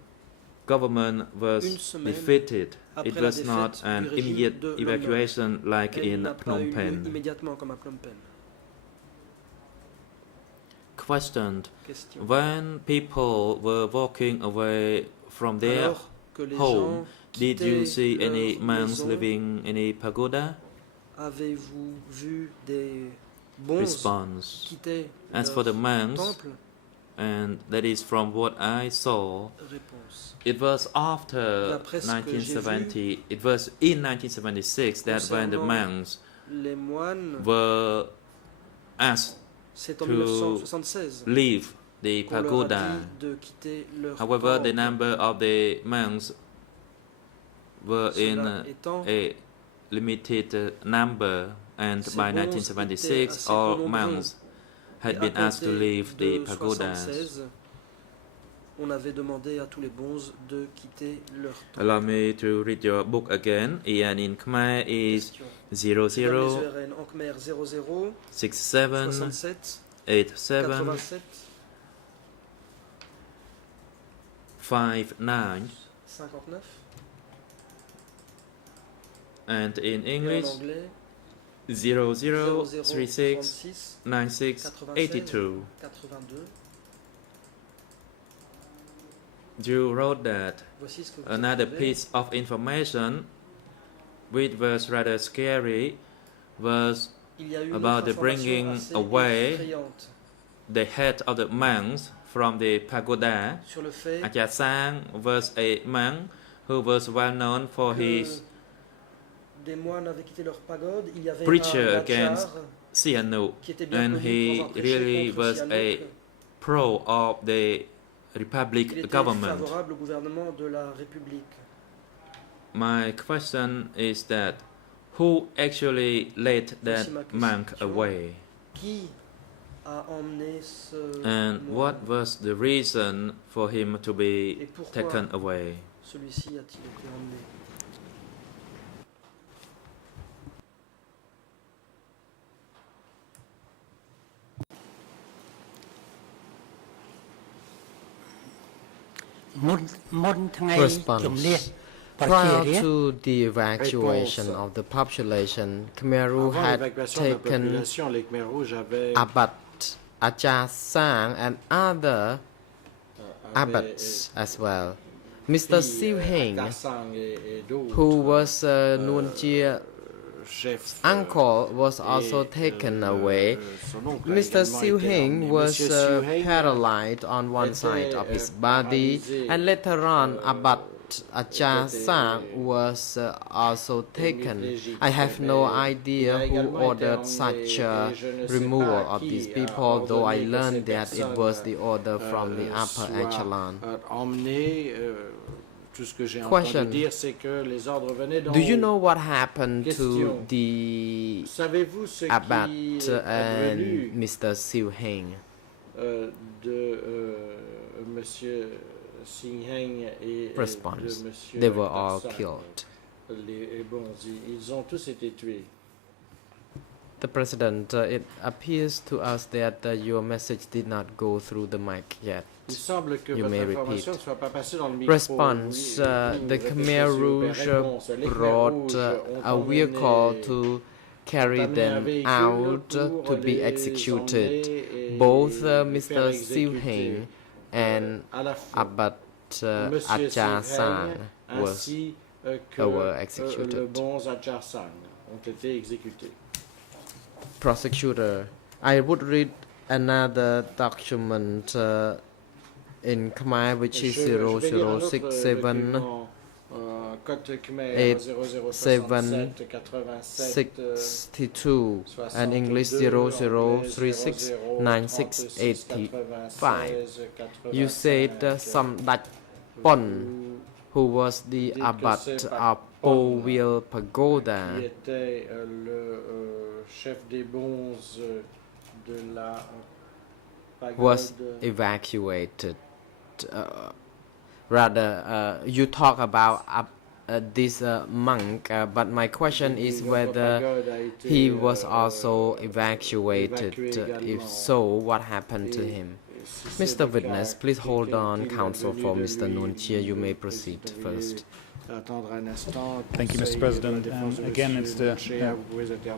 government was une semaine defeated. après It la was not défaite an du régime immediate de Lon Nol. evacuation like Elle in n'a pas Phnom eu lieu Penh. immédiatement comme à Phnom Penh. Question. Question. When people were walking away from their Alors que les home, gens did you quittaient see any leur monks maison, living in a pagoda? avez-vous vu des bons Response. quitter As for the leur monks, temple? and that is from what I saw, Réponse. it was after D'après ce que j'ai 1970, it was in 1976 that when the Concernant monks Les moines, were asked c'est en to 1976 leave the qu'on leur a pagoda. dit de quitter leur However, the temple. number of the monks were in Cela étant, a limited number, and ces by bons 1976, étaient assez all peu nombreux. monks had Et à been asked to compter leave the de pagodas. 76, on avait demandé à tous les bons de quitter leur temple. Allow me to read your book again. Ian in Khmer is Question. 00 Les URN en Khmer 00 67 67 87 87 59, 59 and in et en English anglais 00 00 36 36 96 82. 82. You wrote that Voici ce que vous another écrivez. piece of information, which was rather scary, was Il y a eu une about autre the bringing information assez away effrayante the head of the monks from the pagoda. sur le fait Ajahn Sang was a monk who was well known for que his des moines avaient quitté leur pagode. Il y avait preacher un against Bachar Sihanouk, qui était bien and connu he pour avoir prêché really contre was Sihanouk. a pro of the Il republic était government. favorable au gouvernement de la République. My question is that who actually led that Voici ma question. monk away, Qui a emmené ce and moine? what was the reason for him to be Et pourquoi taken away? celui-ci a-t-il été emmené? Response. Prior to the evacuation of the population, Khmer Rouge Avant had l'évacuation de la taken population, les Khmer Rouges avaient Abat Ajahn Sang and other abbots as well. Mr. Siu Heng, Kassang et d'autres, who was Nuon Chia chefs, uncle, was also et, taken away. son oncle a Mr. également Siu été Heng emmené. was Monsieur Siu Heng paralyzed on one side of his body, paralysé, and later on Abat Ajahn Sang was also taken. I have no idea who ordered such removal of these people, though I learned that it was the order from the upper echelon. Emmené, tout ce que j'ai Question. entendu dire, c'est que les ordres venaient d'en Do you haut. know what happened to Question. the Savez-vous ce Abat qui est and advenu Mr. Siu Heng? de Monsieur Sing Heng et Response. de Monsieur They were all Kassang? killed. Les bons, ils ont tous été tués. The President, it appears to us that your message did not go through the mic yet. Il semble que You votre may information repeat. ne soit pas passée dans le micro. Response. Oui, The répétez, Khmer s'il vous plaît. Rouge Réponse. Les Khmer brought Rouges ont a emmené- vehicle to carry ont amené un them véhicule out pour to be les executed. emmener et Both les Mr. faire Siu exécuter. Heng and À la fois, Abat Monsieur Ajahn Sing Sang Heng was ainsi que were le executed. bon Ajahn Sang ont été exécutés. Prosecutor. I would read another document in Khmer, which is Je vais lire un autre 0067 document, 8762 and English 00369685. You said some Dach Pon, who was the abbot of Powell Pagoda, was evacuated. You talk about this monk, but my question is whether he was also evacuated. If so, what happened to him? Mr. Witness, please hold on. Counsel for Mr. Nuon Chea, you may proceed first. Thank you, Mr. President. Again, it's the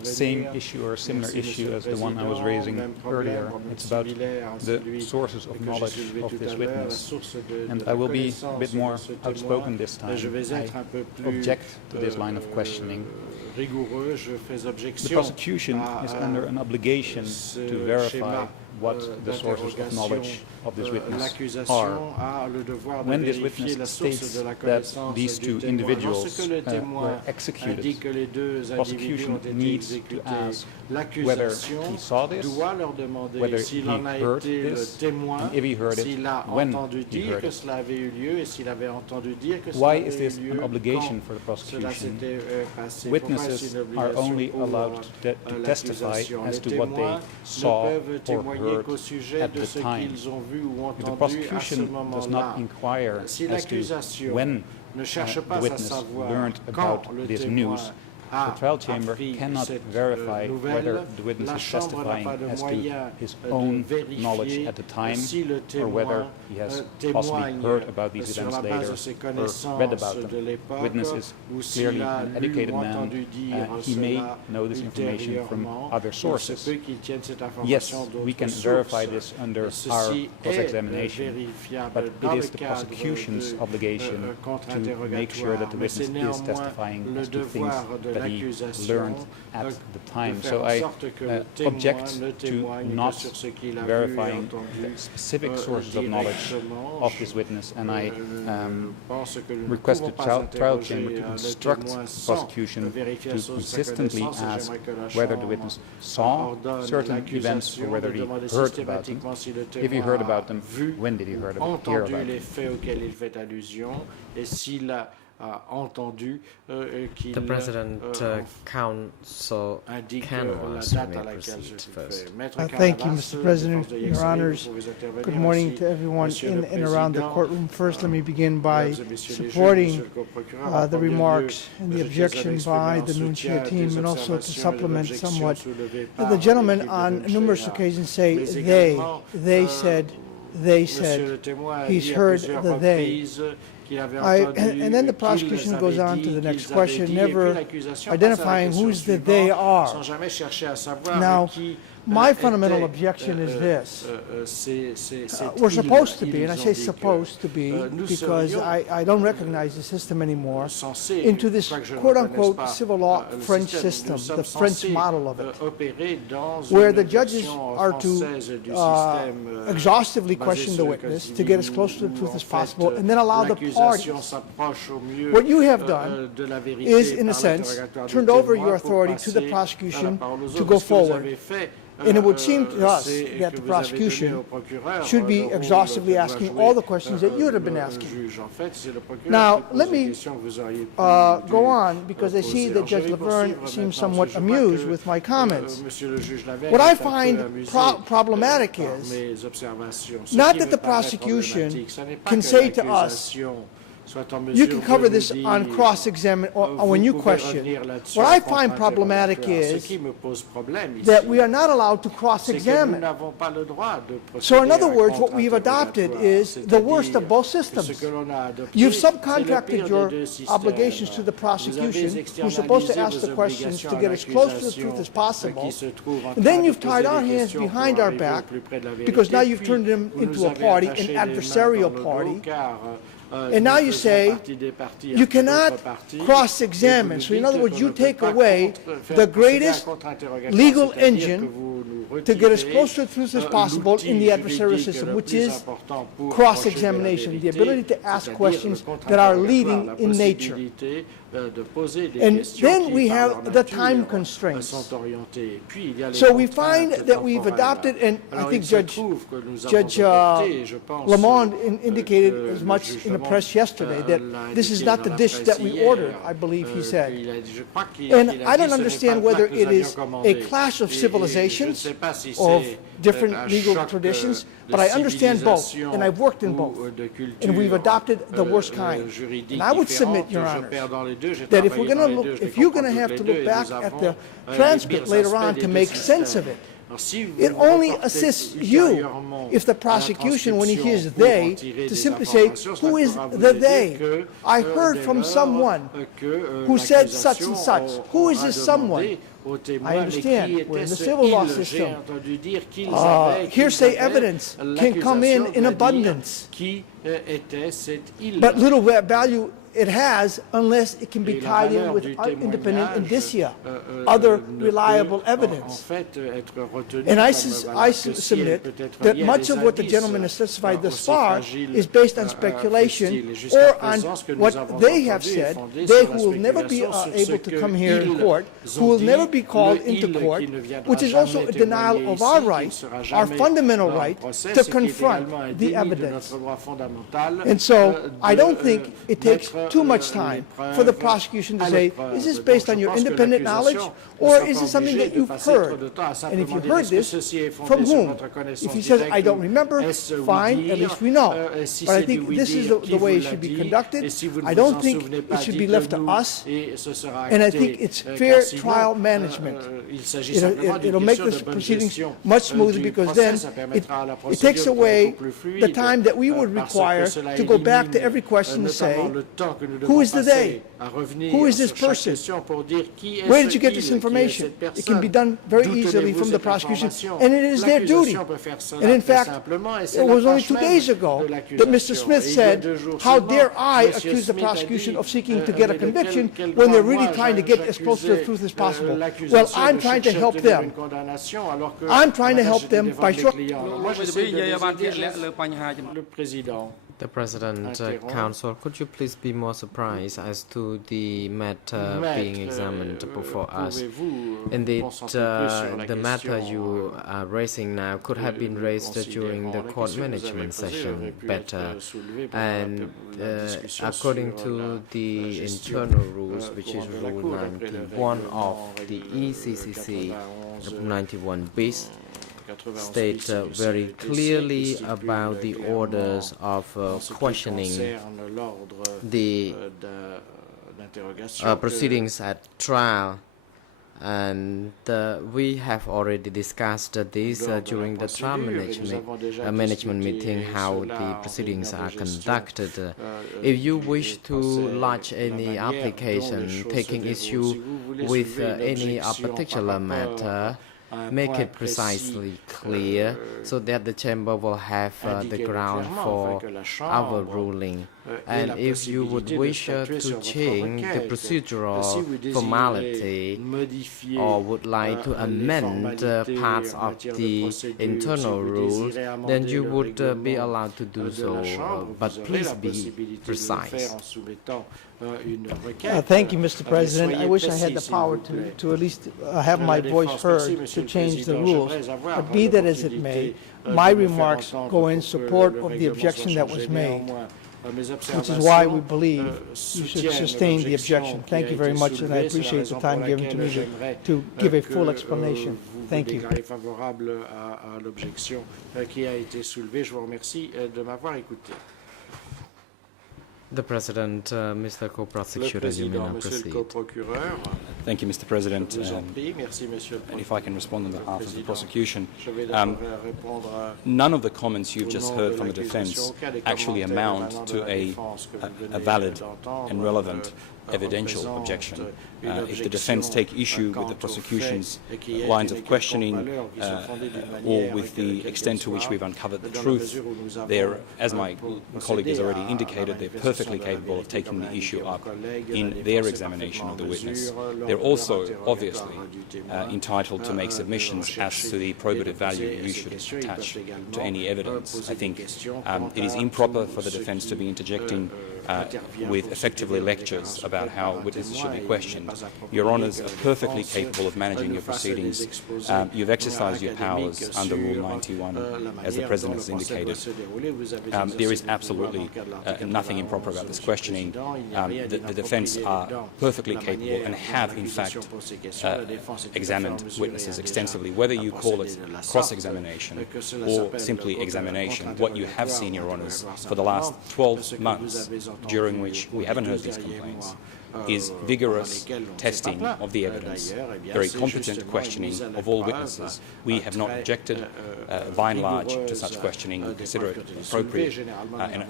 same issue or similar issue as the one I was raising earlier. It's about the sources of knowledge of this witness. And I will be a bit more outspoken this time. I object to this line of questioning. The prosecution is under an obligation to verify what the sources of knowledge of this witness are. When this witness states that these two individuals were executed, the prosecution needs to ask whether he saw this, whether he heard this, and if he heard it, when he heard it. Why is this an obligation for the prosecution? Witnesses are only allowed to testify as to what they saw or heard at the time. If the prosecution does not inquire as to when the witness learned about this news, the trial chamber cannot verify whether the witness is testifying as to his own knowledge at the time or whether he has possibly heard about these events later or read about them. Witness is clearly an educated man. He may know this information from other sources. Yes, we can verify this under our cross-examination, but it is the prosecution's obligation to make sure that the witness is testifying as to things that he learned at the time. So I object to not verifying the specific sources of knowledge of this witness, and I request the trial chamber to instruct the prosecution to consistently ask whether the witness saw certain events or whether he heard about them. If he heard about them, when did he hear about them? The President Counsel Canvas may proceed first. Thank you, Mr. President, Your Honors. Good morning to everyone in and around the courtroom. First, let me begin by supporting the remarks and the objection by the Nuon Chea team, and also to supplement somewhat. The gentlemen on numerous occasions say they said, he's heard the they. And then the prosecution goes on to the next question, never identifying who's the they are. Now, my fundamental objection is this. We're supposed to be, and I say supposed to be because I don't recognize the system anymore, into this quote-unquote civil law French system, the French model of it, where the judges are to exhaustively question the witness to get as close to the truth as possible, and then allow the parties. What you have done is, in a sense, turned over your authority to the prosecution to go forward. And it would seem to us that the prosecution should be exhaustively asking all the questions that you would have been asking. Now, let me go on, because I see that Judge Laverne seems somewhat amused with my comments. What I find problematic is not that the prosecution can say to us, you can cover this on cross-examine or when you question. What I find problematic is that we are not allowed to cross-examine. So in other words, what we've adopted is the worst of both systems. You've subcontracted your obligations to the prosecution, who's supposed to ask the questions to get as close to the truth as possible. And then you've tied our hands behind our back, because now you've turned them into a party, an adversarial party. And now you say you cannot cross-examine. So in other words, you take away the greatest legal engine to get as close to the truth as possible in the adversarial system, which is cross-examination, the ability to ask questions that are leading in nature. And then we have the time constraints. So we find that we've adopted, and I think Judge Lamond indicated as much in the press yesterday, that this is not the dish that we ordered, I believe he said. And I don't understand whether it is a clash of civilizations or of different legal traditions, but I understand both, and I've worked in both, and we've adopted the worst kind. And I would submit, Your Honor, that if we're going to look, if you're going to have to look back at the transcript later on to make sense of it, it only assists you if the prosecution, when he hears they, to simply say, who is the they? I heard from someone who said such and such. Who is this someone? I understand. We're in the civil law system. Hearsay evidence can come in abundance. But little value it has unless it can be tied in with independent indicia, other reliable evidence. And I submit that much of what the gentleman has testified thus far is based on speculation or on what they have said, they who will never be able to come here in court, who will never be called into court, which is also a denial of our right, our fundamental right, to confront the evidence. And so I don't think it takes too much time for the prosecution to say, is this based on your independent knowledge, or is this something that you've heard? And if you heard this, from whom? If he says, I don't remember, fine, at least we know. But I think this is the way it should be conducted. I don't think it should be left to us, and I think it's fair trial management. It'll make the proceedings much smoother, because then it takes away the time that we would require to go back to every question and say, who is the they? Who is this person? Where did you get this information? It can be done very easily from the prosecution, and it is their duty. And in fact, it was only 2 days ago that Mr. Smith said, how dare I accuse the prosecution of seeking to get a conviction when they're really trying to get as close to the truth as possible. Well, I'm trying to help them. I'm trying to help them by showing. The President, Counsel, could you please be more surprised as to the matter being examined before us? Indeed, the matter you are raising now could have been raised during the court management session better. And according to the internal rules, which is Rule 91 of the ECCC, 91 bis, state very clearly about the orders of questioning the proceedings at trial. And we have already discussed this during the trial management meeting, how the proceedings are conducted. If you wish to lodge any application taking issue with any particular matter, make it precisely clear so that the chamber will have the ground for our ruling. And if you would wish to change the procedural formality or would like to amend parts of the internal rules, then you would be allowed to do so, but please be precise. Thank you, Mr. President. I wish I had the power to at least have my voice heard to change the rules. But be that as it may, my remarks go in support of the objection that was made, which is why we believe you should sustain the objection. Thank you very much, and I appreciate the time given to me to give a full explanation. Thank you. The President, Mr. Co-Prosecutor, you may now proceed. Thank you, Mr. President. And if I can respond on behalf of the prosecution, none of the comments you've just heard from the defense actually amount to a valid and relevant evidential objection. If the defense take issue with the prosecution's lines of questioning or with the extent to which we've uncovered the truth, they're, as my colleague has already indicated, they're perfectly capable of taking the issue up in their examination of the witness. They're also, obviously, entitled to make submissions as to the probative value you should attach to any evidence. I think it is improper for the defense to be interjecting with effectively lectures about how witnesses should be questioned. Your Honours are perfectly capable of managing your proceedings. You've exercised your powers under Rule 91, as the President has indicated. There is absolutely nothing improper about this questioning. The defence are perfectly capable and have, in fact, examined witnesses extensively. Whether you call it cross-examination or simply examination, what you have seen, Your Honours, for the last 12 months, during which we haven't heard these complaints, is vigorous testing of the evidence, very competent questioning of all witnesses. We have not objected by and large to such questioning. We consider it appropriate,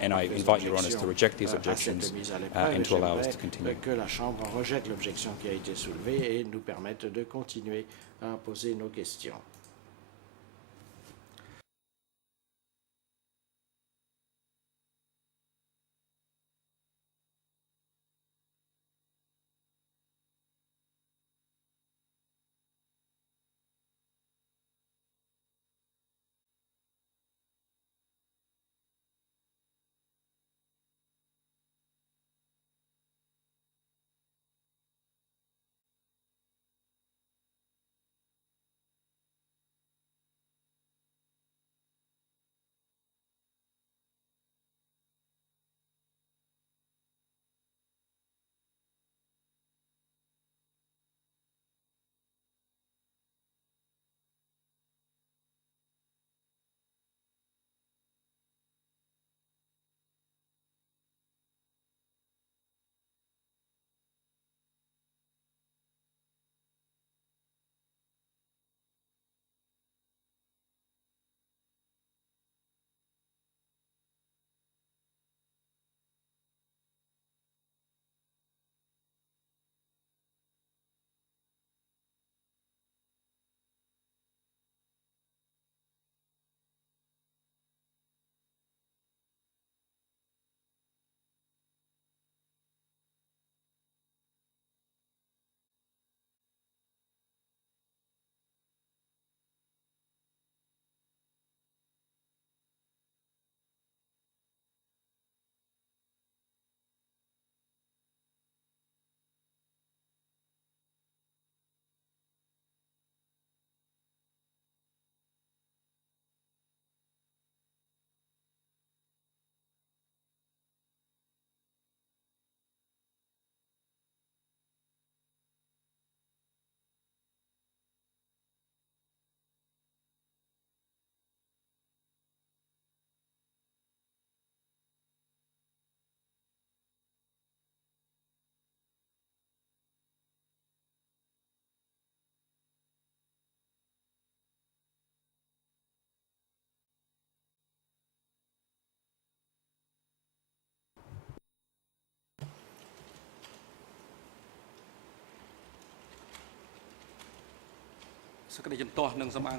and I invite Your Honours to reject these objections and to allow us to continue. Que la Chambre rejette l'objection qui a été soulevée et nous permette de continuer à poser nos questions.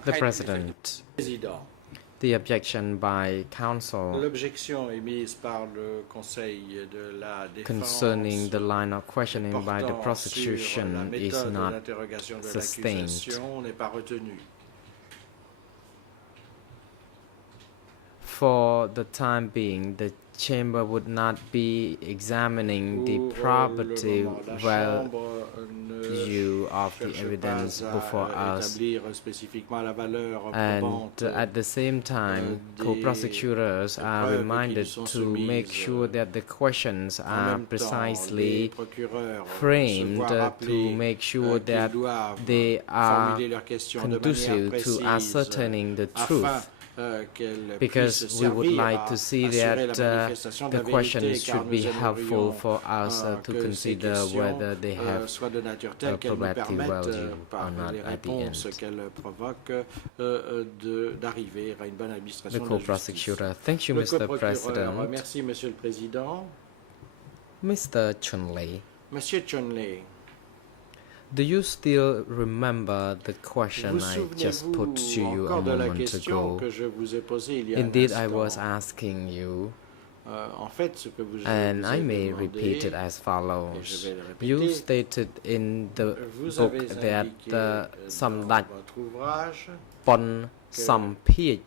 The President. The objection by Counsel concerning the line of questioning by the prosecution is not sustained. For the time being, the Chamber would not be examining the probative value of the evidence before us, and at the same time, co-prosecutors are reminded to make sure that the questions are precisely framed to make sure that they are conducive to ascertaining the truth. Because we would like to see that the questions should be helpful for us to consider whether they have a probative value or not at the end. The co-prosecutor. Thank you, Mr. President. Mr. Chun Lei. Monsieur Chonley, do you still remember the question I just put to you a moment ago? Indeed, I was asking you, and I may repeat it as follows. You stated in the book that Samdak Pon Sampit,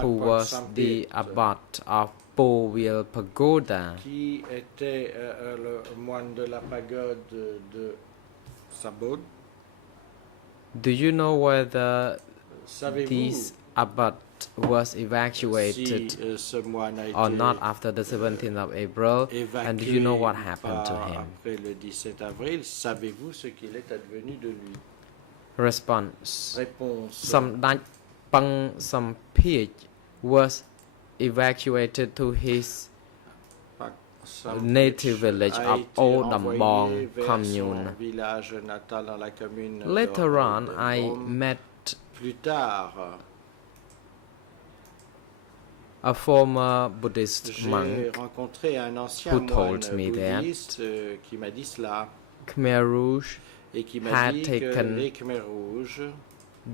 who was the abbot of Beauville Pagoda, qui était le moine de la pagode de Sabod. Do you know whether this abbot was evacuated or not after the 17th of April, and do you know what happened to him? Après le 17 avril, savez-vous ce qu'il est advenu de lui? Response. Réponse. Samdak Pang Sampit was evacuated to his native village of Old Dambong commune. Later on, I met a former Buddhist monk who told me that Khmer Rouge had taken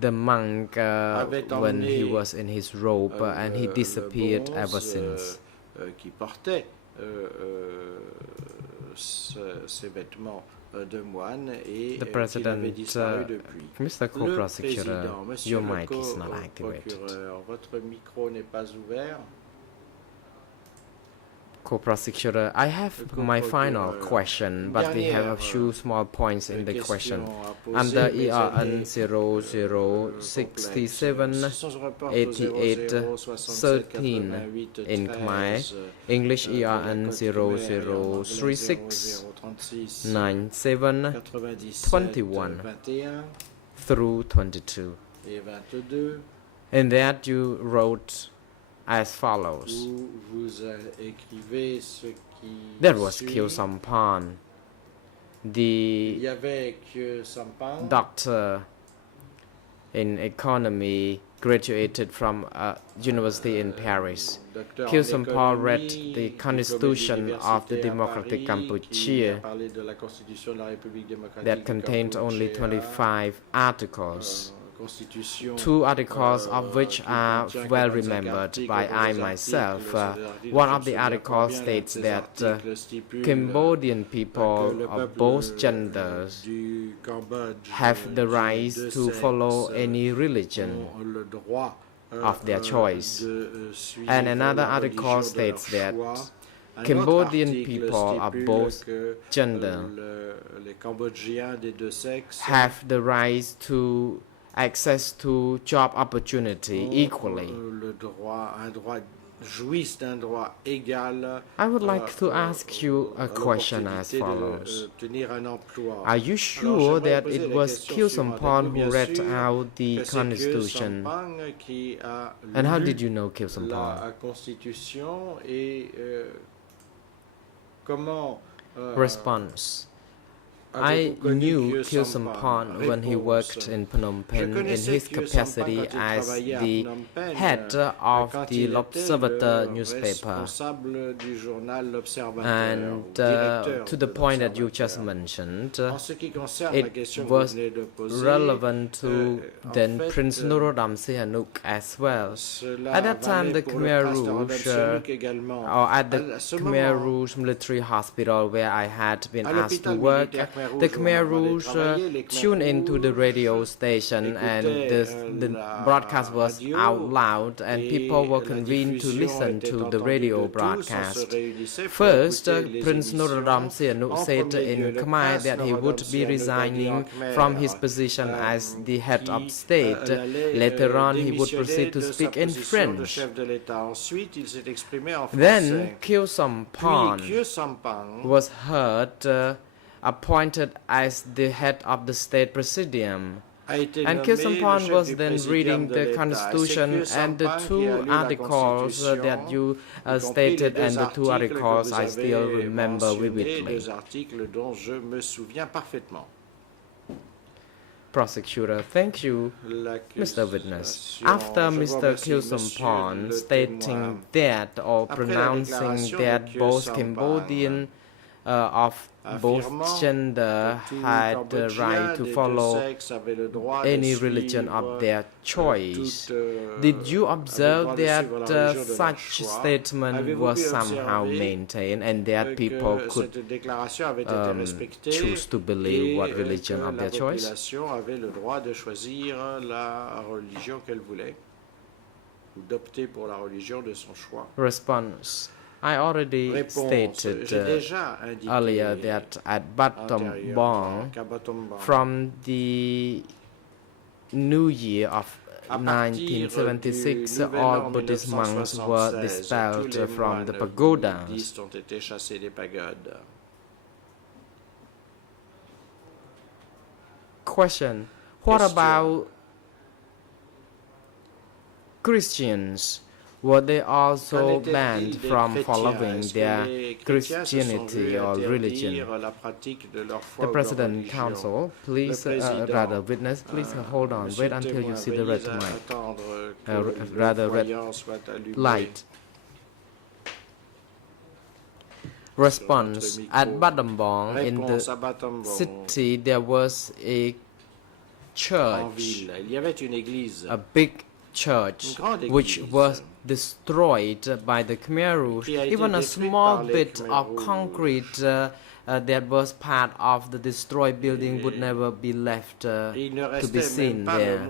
the monk when he was in his robe and he disappeared ever since. The President, Mr. Co-Prosecutor, your mic is not activated. Co-Prosecutor, I have my final question, but we have a few small points in the question. Under ERN 00678813 in Khmer, English ERN 00369721 through 22. In that you wrote as follows. There was Khieu Samphan, the doctor in economy, graduated from a university in Paris. Khieu Samphan read the Constitution of the Democratic Cambodia that contained only 25 articles. 2 articles of which are well remembered by I myself. One of the articles states that Cambodian people of both genders have the right to follow any religion of their choice. And another article states that Cambodian people of both genders have the right to access to job opportunity equally. I would like to ask you a question as follows. Are you sure that it was Khieu Samphan who read out the Constitution? And how did you know Khieu Samphan? Response. I knew Khieu Samphan when he worked in Phnom Penh in his capacity as the head of the L'Observateur newspaper. And to the point that you just mentioned, it was relevant to then Prince Norodom Sihanouk as well. At that time, the Khmer Rouge, or at the Khmer Rouge military hospital where I had been asked to work, the Khmer Rouge tuned into the radio station, and the broadcast was out loud, and people were convened to listen to the radio broadcast. First, Prince Norodom Sihanouk said in Khmer that he would be resigning from his position as the head of state. Later on, he would proceed to speak in French. Then Khieu Samphan was heard appointed as the head of the state presidium. And Khieu Samphan was then reading the Constitution, and the 2 articles that you stated, and the 2 articles I still remember vividly. Prosecutor, thank you, Mr. Witness. After Mr. Khieu Samphan stating that or pronouncing that both Cambodian of both gender had the right to follow any religion of their choice. Did you observe that such statement was somehow maintained and that people could choose to believe what religion of their choice? Response. I already stated earlier that at Battambang, from the New Year of 1976, all Buddhist monks were dispelled from the pagodas. Question. What about Christians? Were they also banned from following their Christianity or religion? The President Council, please, rather witness, please hold on. Wait until you see the red light, rather red light. Response. At Battambang, in the city, there was a church, a big church, which was destroyed by the Khmer Rouge. Even a small bit of concrete that was part of the destroyed building would never be left to be seen there.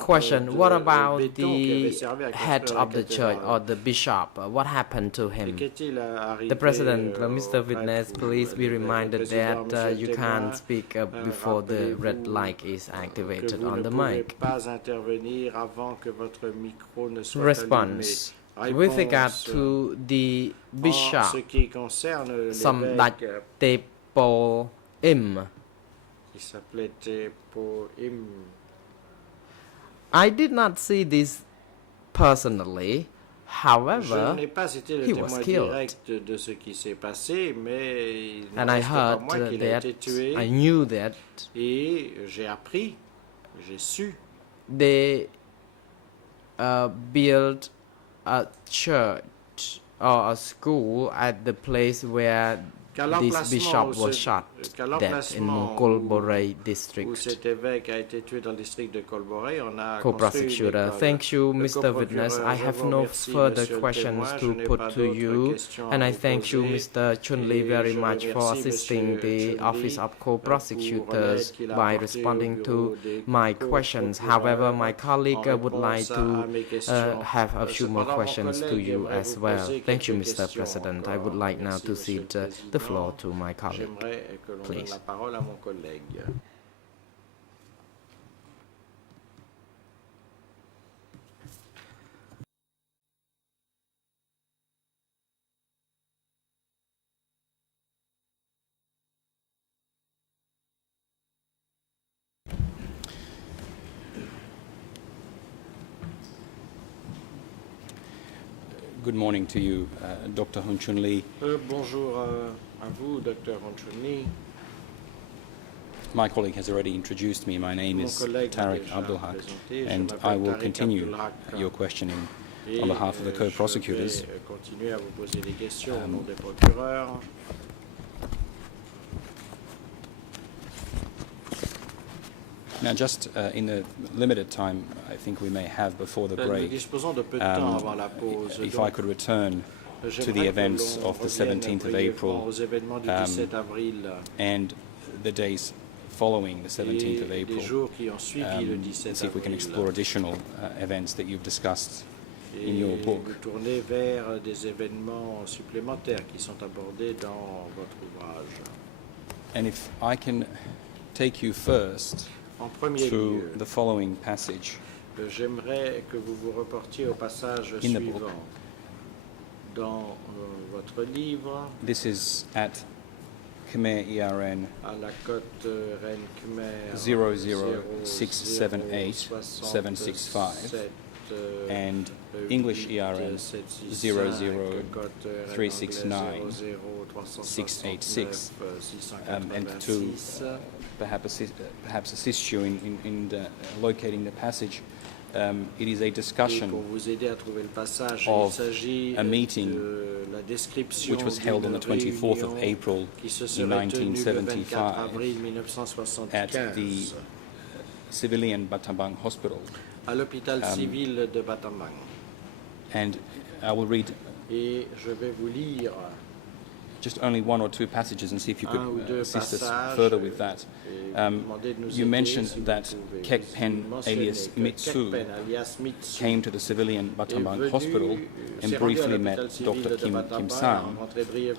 Question. What about the head of the church or the bishop? What happened to him? The President, Mr. Witness, please be reminded that you can't speak before the red light is activated on the mic. Response. With regard to the bishop, Samdech Im, I did not see this personally. However, he was killed. And I heard that, I knew that they built a church or a school at the place where this bishop was shot dead in Mongkol Borei district. Co-prosecutor, thank you, Mr. Witness. I have no further questions to put to you, and I thank you, Mr. Chun Lee, very much for assisting the Office of Co-prosecutors by responding to my questions. However, my colleague would like to have a few more questions to you as well. Thank you, Mr. President. I would like now to cede the floor to my colleague, please. Good morning to you, Dr. Hun Chun Lee. Bonjour à vous, Dr. Hun Chun Lee. My colleague has already introduced me. My name is Tariq Abdulhaq, and I will continue your questioning on behalf of the co-prosecutors. Now, just in the limited time I think we may have before the break, if I could return to the events of the 17th of April and the days following the 17th of April, see if we can explore additional events that you've discussed in your book. And if I can take you first to the following passage j'aimerais que vous vous reportiez au passage suivant dans votre livre. This is at Khmer ERN à la cote REN Khmer 00678-765 and English ERN 00369-686, and to perhaps assist you in locating the passage. It is a discussion of a meeting which was held on the 24th of April in 1975 at the civilian Battambang Hospital. À l'hôpital civil de Battambang. And I will read Et je vais vous lire just only one or two passages and see if you could assist us further with that. You mentioned that Kek Pen alias Mitsu came to the civilian Battambang Hospital and briefly met Dr. Kim Sang,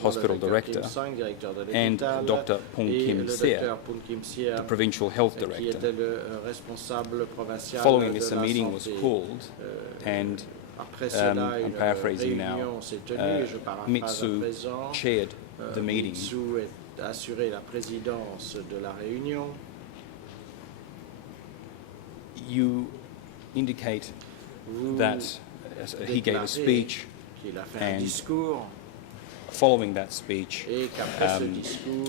hospital director, and Dr. Pung Kim Sier, the provincial health director. Following this, a meeting was called, and I'm paraphrasing now, Mitsu chaired the meeting. Mitsu a assuré la présidence de la réunion. You indicate that he gave a speech, and following that speech,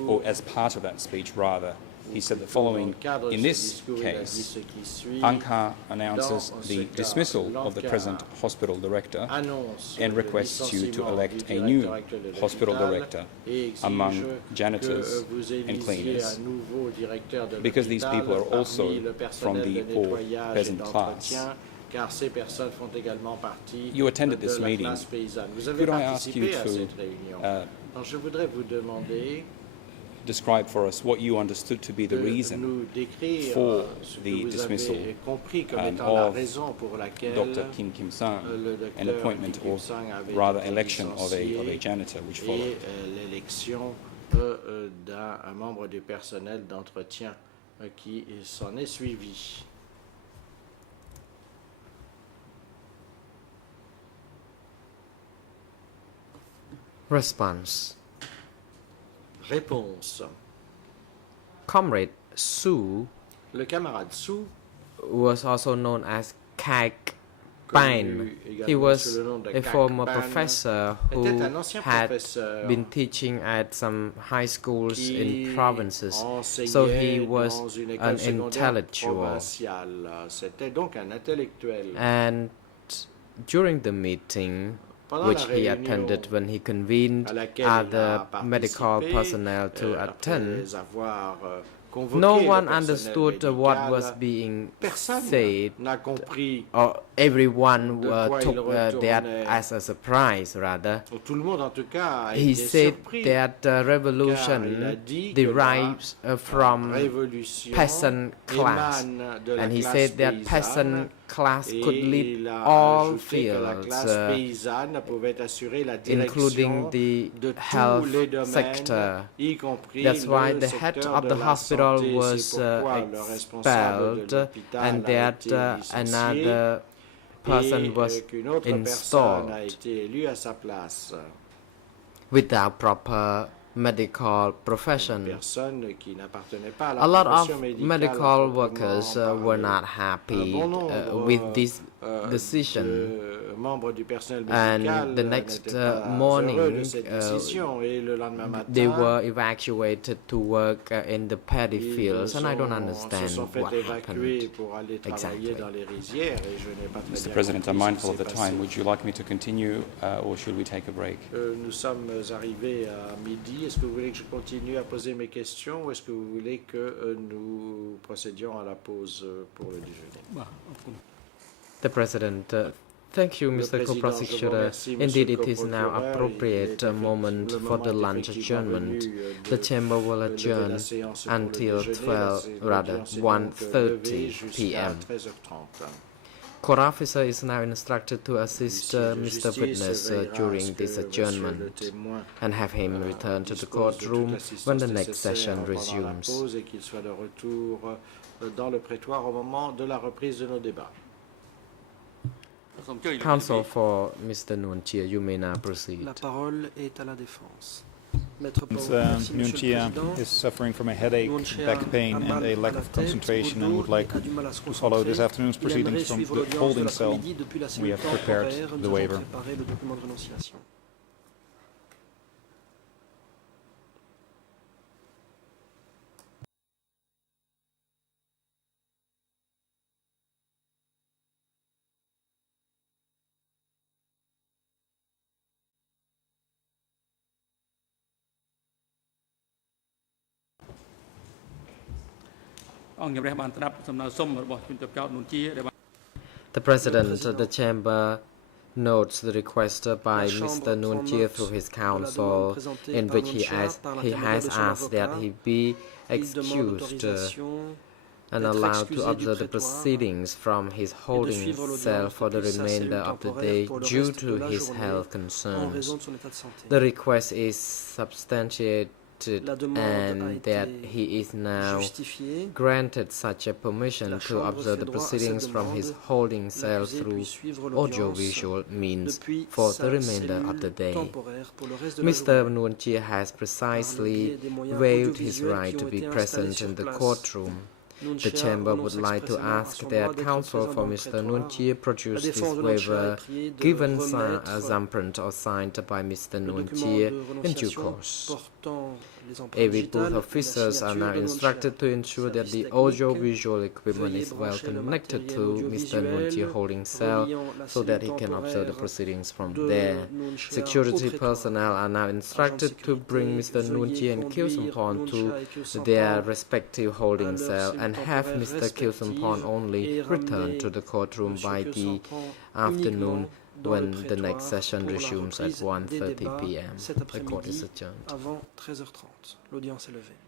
or as part of that speech rather, he said the following: in this case, ANCAR announces the dismissal of the present hospital director and requests you to elect a new hospital director among janitors and cleaners, because these people are also from the poor peasant class. You attended this meeting. Could I ask you to describe for us what you understood to be the reason for the dismissal of Dr. Kim Sang and appointment, or rather election of a janitor, which followed? L'élection d'un membre du personnel d'entretien qui s'en est suivi. Response. Réponse. Comrade Su, le camarade Su, was also known as Kak Pan. He was a former professor who had been teaching at some high schools in provinces, so he was an intellectual. And during the meeting, which he attended when he convened other medical personnel to attend, no one understood what was being said, or everyone took that as a surprise, rather. He said that revolution derives from peasant class, and he said that peasant class could lead all fields, including the health sector. That's why the head of the hospital was expelled, and that another person was installed without proper medical profession. A lot of medical workers were not happy with this decision, and the next morning they were evacuated to work in the paddy fields, and I don't understand what happened exactly. Mr. President, I'm mindful of the time. Would you like me to continue, or should we take a break? Nous sommes arrivés à midi. Est-ce que vous voulez que je continue à poser mes questions, ou est-ce que vous voulez que nous procédions à la pause pour le déjeuner? The President, thank you, Mr. Co-Prosecutor. Indeed, it is now appropriate moment for the lunch adjournment. The chamber will adjourn until 1:30 p.m. Court officer is now instructed to assist Mr. Witness during this adjournment and have him return to the courtroom when the next session resumes. Counsel for Mr. Nuon Chea, you may now proceed. La parole est à la défense. Nuon Chea is suffering from a headache, back pain, and a lack of concentration, and would like to follow this afternoon's proceedings from the holding cell. We have prepared the waiver. The President of the Chamber notes the request by Mr. Nuon Chea through his counsel, in which he has asked that he be excused and allowed to observe the proceedings from his holding cell for the remainder of the day due to his health concerns. The request is substantiated and that he is now granted such a permission to observe the proceedings from his holding cell through audiovisual means for the remainder of the day. Mr. Nuon Chea has precisely waived his right to be present in the courtroom. The Chamber would like to ask that counsel for Mr. Nuon Chea produce this waiver given thumbprint or signed by Mr. Nuon Chea in due course. AV booth officers are now instructed to ensure that the audio-visual equipment is well connected to Mr. Nuon Chea holding cell so that he can observe the proceedings from there. Security personnel are now instructed to bring Mr. Nuon Chea and Khieu Samphan to their respective holding cell and have Mr. Khieu Samphan only return to the courtroom by the afternoon when the next session resumes at 1:30 p.m. The court is adjourned. Avant 13h30. L'audience est levée.